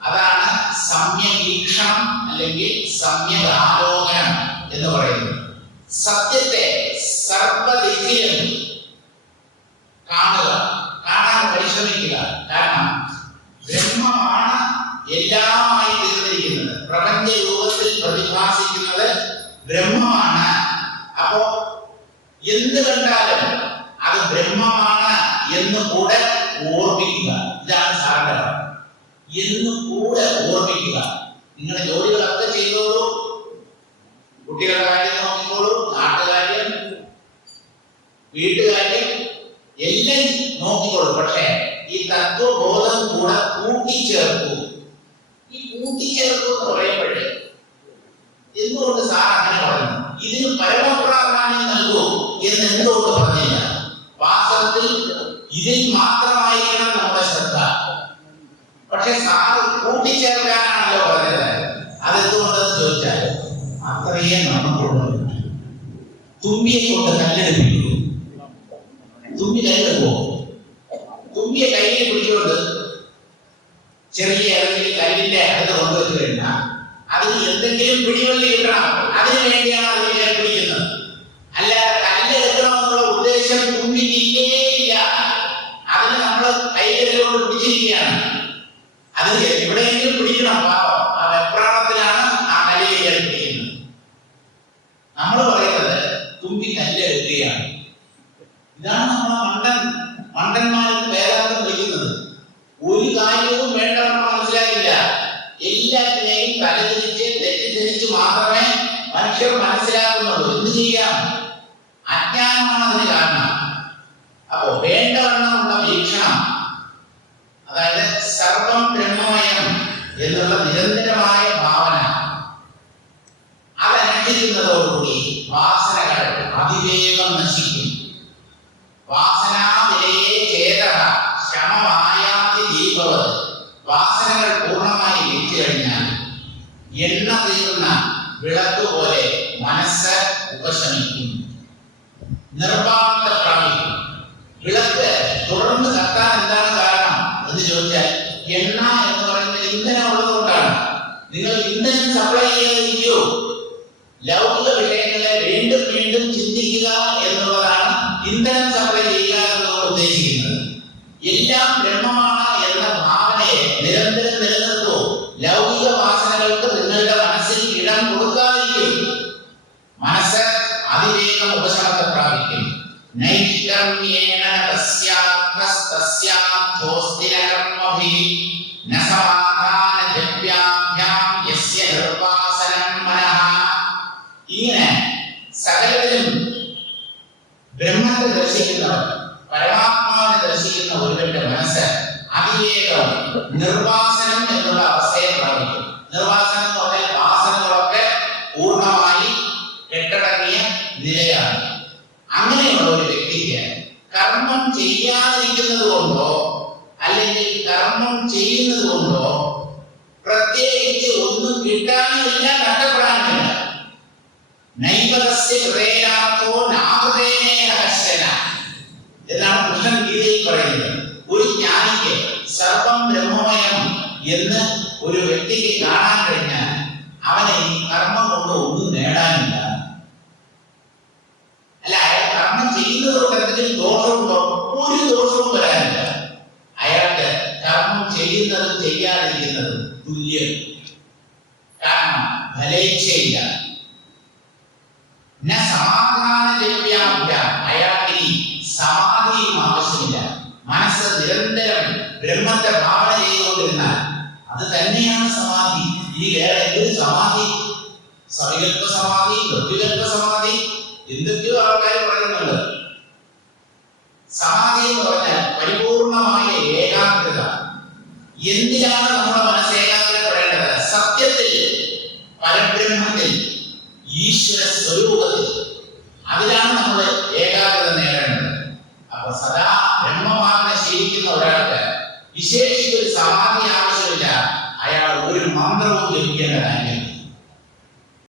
അതാണ് സമ്യവീക്ഷണം അല്ലെങ്കിൽ സമ്യകാലോകനം എന്ന് പറയുന്നത്. സത്യത്തെ സർവദിക്കിലും കാണുക, കാണാൻ പരിശ്രമിക്കുക. കാരണം ബ്രഹ്മമാണ് എല്ലാമായി തീർന്നിരിക്കുന്നത്, പ്രപഞ്ച രൂപത്തിൽ പ്രതിഭാസിക്കുന്നത് ബ്രഹ്മമാണ്. അപ്പോ എന്ത് കണ്ടാലും അത് ബ്രഹ്മമാണ് എന്ന് കൂടെ ഓർമ്മിക്കുക. ഇതാണ് സാറിന്റെ എന്ന് കൂടെ ഓർമ്മിക്കുക. നിങ്ങളുടെ ജോലികളൊക്കെ ചെയ്തോളൂ, കുട്ടികളുടെ കാര്യം നോക്കിക്കോളൂ, നാട്ടുകാര്യം, വീട്ടുകാര്യം എല്ലാം നോക്കിക്കോളൂ. പക്ഷേ ഈ തത്വബോധം കൂടെ കൂട്ടിച്ചേർക്കൂ. ഈ കൂട്ടിച്ചേർക്കൂ എന്ന് പറയുമ്പോഴേ എന്തുകൊണ്ട് സാർ അങ്ങനെ പറഞ്ഞു? ഇതിന് പരമപ്രാധാന്യം നൽകൂ എന്ന് എന്തുകൊണ്ട് പറഞ്ഞില്ല? വാസ്തവത്തിൽ ഇതിൽ മാത്രമായിരിക്കണം നമ്മുടെ ശ്രദ്ധ. പക്ഷെ സാറ് കൂട്ടിച്ചേർക്കാനാണല്ലോ പറഞ്ഞത്. അതെന്തുകൊണ്ടെന്ന് ചോദിച്ചാൽ, അത്രയേ നമുക്കുള്ളൂ. തുമ്പിയെ കൊണ്ട് കല്ലെടുപ്പിക്കൂ, തുമ്പി കല്ലെടുക്കുമോ? തുമ്പിയെ കയ്യിൽ പിടിച്ചുകൊണ്ട് ചെറിയ ഏതെങ്കിലും കല്ലിന്റെ അടുത്ത് കൊണ്ടുവച്ചു കഴിഞ്ഞാൽ അതിന് എന്തെങ്കിലും പിടിവള്ളി കിട്ടണം. അതിനു വേണ്ടിയാണ് അതിനെ പിടിക്കുന്നത്. അല്ലാതെ കല്ലെടുക്കണമെന്നുള്ള ഉദ്ദേശം തുമ്പിക്കില്ലേ ഇല്ല. അതിന് നമ്മൾ കൈകൊണ്ട് പിടിച്ചിരിക്കുകയാണ്. അത് എവിടെയെങ്കിലും പിടിക്കണം. പാവം ആ വെപ്രാണത്തിലാണ് ആ കല്ലിൽ പിടിക്കുന്നത്. നമ്മൾ പറയുന്നത് തുമ്പി കല്ലെടുക്കുകയാണ്. ഇതാണ് നമ്മളെ മണ്ടന്മാരെന്ന് വേദാന്തം വിളിക്കുന്നത്. ഒരു കാര്യവും വേണ്ടവണ്ണം മനസ്സിലാക്കില്ല. എല്ലാത്തിനെയും തലതിരിച്ച് തെറ്റിദ്ധരിച്ച് മാത്രമേ മനുഷ്യർ മനസ്സിലാക്കുന്നുള്ളൂ. എന്ത് ചെയ്യാം? അജ്ഞാനമാണ് അതിന് കാരണം. അപ്പോ വേണ്ടവണ്ണമുള്ള വീക്ഷണം, അതായത് സർവം ബ്രഹ്മമയം എന്നുള്ള നിരന്തരമായ ഭാവന, അതനുഷ്ഠിക്കുന്നതോടുകൂടി വാസനകൾ അതിവേഗം നശിക്കും. വാസനാവിലയെ ചേതഃ ശമമായാതി ദീപവത്. വാസനകൾ പൂർണ്ണമായി വിറ്റു കഴിഞ്ഞാൽ എണ്ണ തീർന്ന വിളക്ക് പോലെ മനസ്സ് ഉപശമിക്കും, നിർവാണത പ്രാപിക്കും. വിളക്ക് തുടർന്ന് കത്താൻ എന്താണ് കാരണം എന്ന് ചോദിച്ചാൽ, എണ്ണ എന്ന് പറയുന്നത് ഇന്ധനം ഉള്ളതുകൊണ്ടാണ്. നിങ്ങൾ ഇന്ധനം സപ്ലൈ ചെയ്യാതിരിക്കൂ. ലൗകിക വിഷയങ്ങളെ വീണ്ടും വീണ്ടും ചിന്തിക്കുക എന്നുള്ളതാണ് ഇന്ധനം സപ്ലൈ ചെയ്യുക എന്നതുകൊണ്ട് ഉദ്ദേശിക്കുന്നത്. എല്ലാം ബ്രഹ്മമാണ് എന്ന ഭാവനയെ നിരന്തരം നിലനിർത്തൂ. ലൗകിക വാസനകൾക്ക് നിങ്ങളുടെ മനസ്സിൽ ഇടം കൊടുക്കാതിരിക്കും. മനസ്സ് അതിവേഗം ഉപശമനത്തെ പ്രാപിക്കും. നൈഷ്കർമ്യേണ തസ്യാർത്ഥസ്തസ്യാർത്ഥോസ്തിരകർമ്മഭിः ന സമാധാന ജപ്യാഭ്യാം യസ്യ നിർവാസനം മനഃ. ഇങ്ങനെ സകലത്തിലും ബ്രഹ്മത്തെ ദർശിക്കുന്നവർ, പരമാത്മാവിനെ ദർശിക്കുന്ന ഒരുവന്റെ മനസ്സ് അതിവേഗം നിർവാസനം എന്നുള്ള അവസ്ഥയെ പ്രാപിക്കും. നിർവാസനം എന്ന് പറഞ്ഞാൽ വാസനകളൊക്കെ പൂർണ്ണമായി കെട്ടടങ്ങിയ നിലയാണ്. അങ്ങനെയുള്ള ഒരു വ്യക്തിക്ക് കർമ്മം ചെയ്യാതിരിക്കുന്നത് കൊണ്ടോ അല്ലെങ്കിൽ കർമ്മം ചെയ്യുന്നത് കൊണ്ടോ പ്രത്യേകിച്ച് ഒന്നും കിട്ടാനുമില്ല, നഷ്ടപ്പെടാനുമില്ല. നൈവതസ്യ ഹൃദയാർത്ഥോ നാഹൃദേനേന കശ്ചന എന്നാണ് കൃഷ്ണൻ ഗീതയിൽ പറയുന്നത്. ഒരു ജ്ഞാനിക്ക് സർവം ബ്രഹ്മമയം എന്ന് ഒരു വ്യക്തിക്ക് കാണാൻ കഴിഞ്ഞാൽ അവനെ ഈ കർമ്മം കൊണ്ട് ഒന്നും നേടാനില്ല. അല്ല, അയാൾ കർമ്മം ചെയ്യുന്നത് കൊണ്ട് എന്തെങ്കിലും ദോഷമുണ്ടോ? ഒരു ദോഷവും വരാനില്ല. അയാൾക്ക് കർമ്മം ചെയ്യുന്നതും ചെയ്യാതിരിക്കുന്നതും തുല്യം. കാരണം ഫലേച്ഛയില്ല. അയാൾക്ക് ഈ സമാധിയും ആവശ്യമില്ല. മനസ്സ് നിരന്തരം ബ്രഹ്മത്തെ ഭാവന ചെയ്തുകൊണ്ടിരുന്നാൽ അത് തന്നെയാണ് സമാധി. ഇനി വേറെ എന്തൊരു സമാധി? സവികൽപ്പ സമാധി, നിർവികൽപ്പ സമാധി, എന്തൊക്കെയോ ആൾക്കാർ പറയുന്നുണ്ട്. സമാധി എന്ന് പറഞ്ഞാൽ പരിപൂർണമായ ഏകാഗ്രത. എന്തിനാണ് നമ്മുടെ മനസ്സ് ഏകാഗ്രതപ്പെടേണ്ടത്? സത്യത്തിൽ, പരബ്രഹ്മത്തിൽ, ഈശ്വര സ്വരൂപത്തിൽ. അതിലാണ് നമ്മൾ ഏകാഗ്രത നേടേണ്ടത്. അപ്പൊ സദാ ബ്രഹ്മഭാവന ശീലിക്കുന്ന ഒരാൾക്ക് വിശേഷിച്ചൊരു സമാധി ആവശ്യമില്ല. അയാൾ ഒരു മന്ത്രവും ജപിക്കേണ്ട കാര്യമില്ല.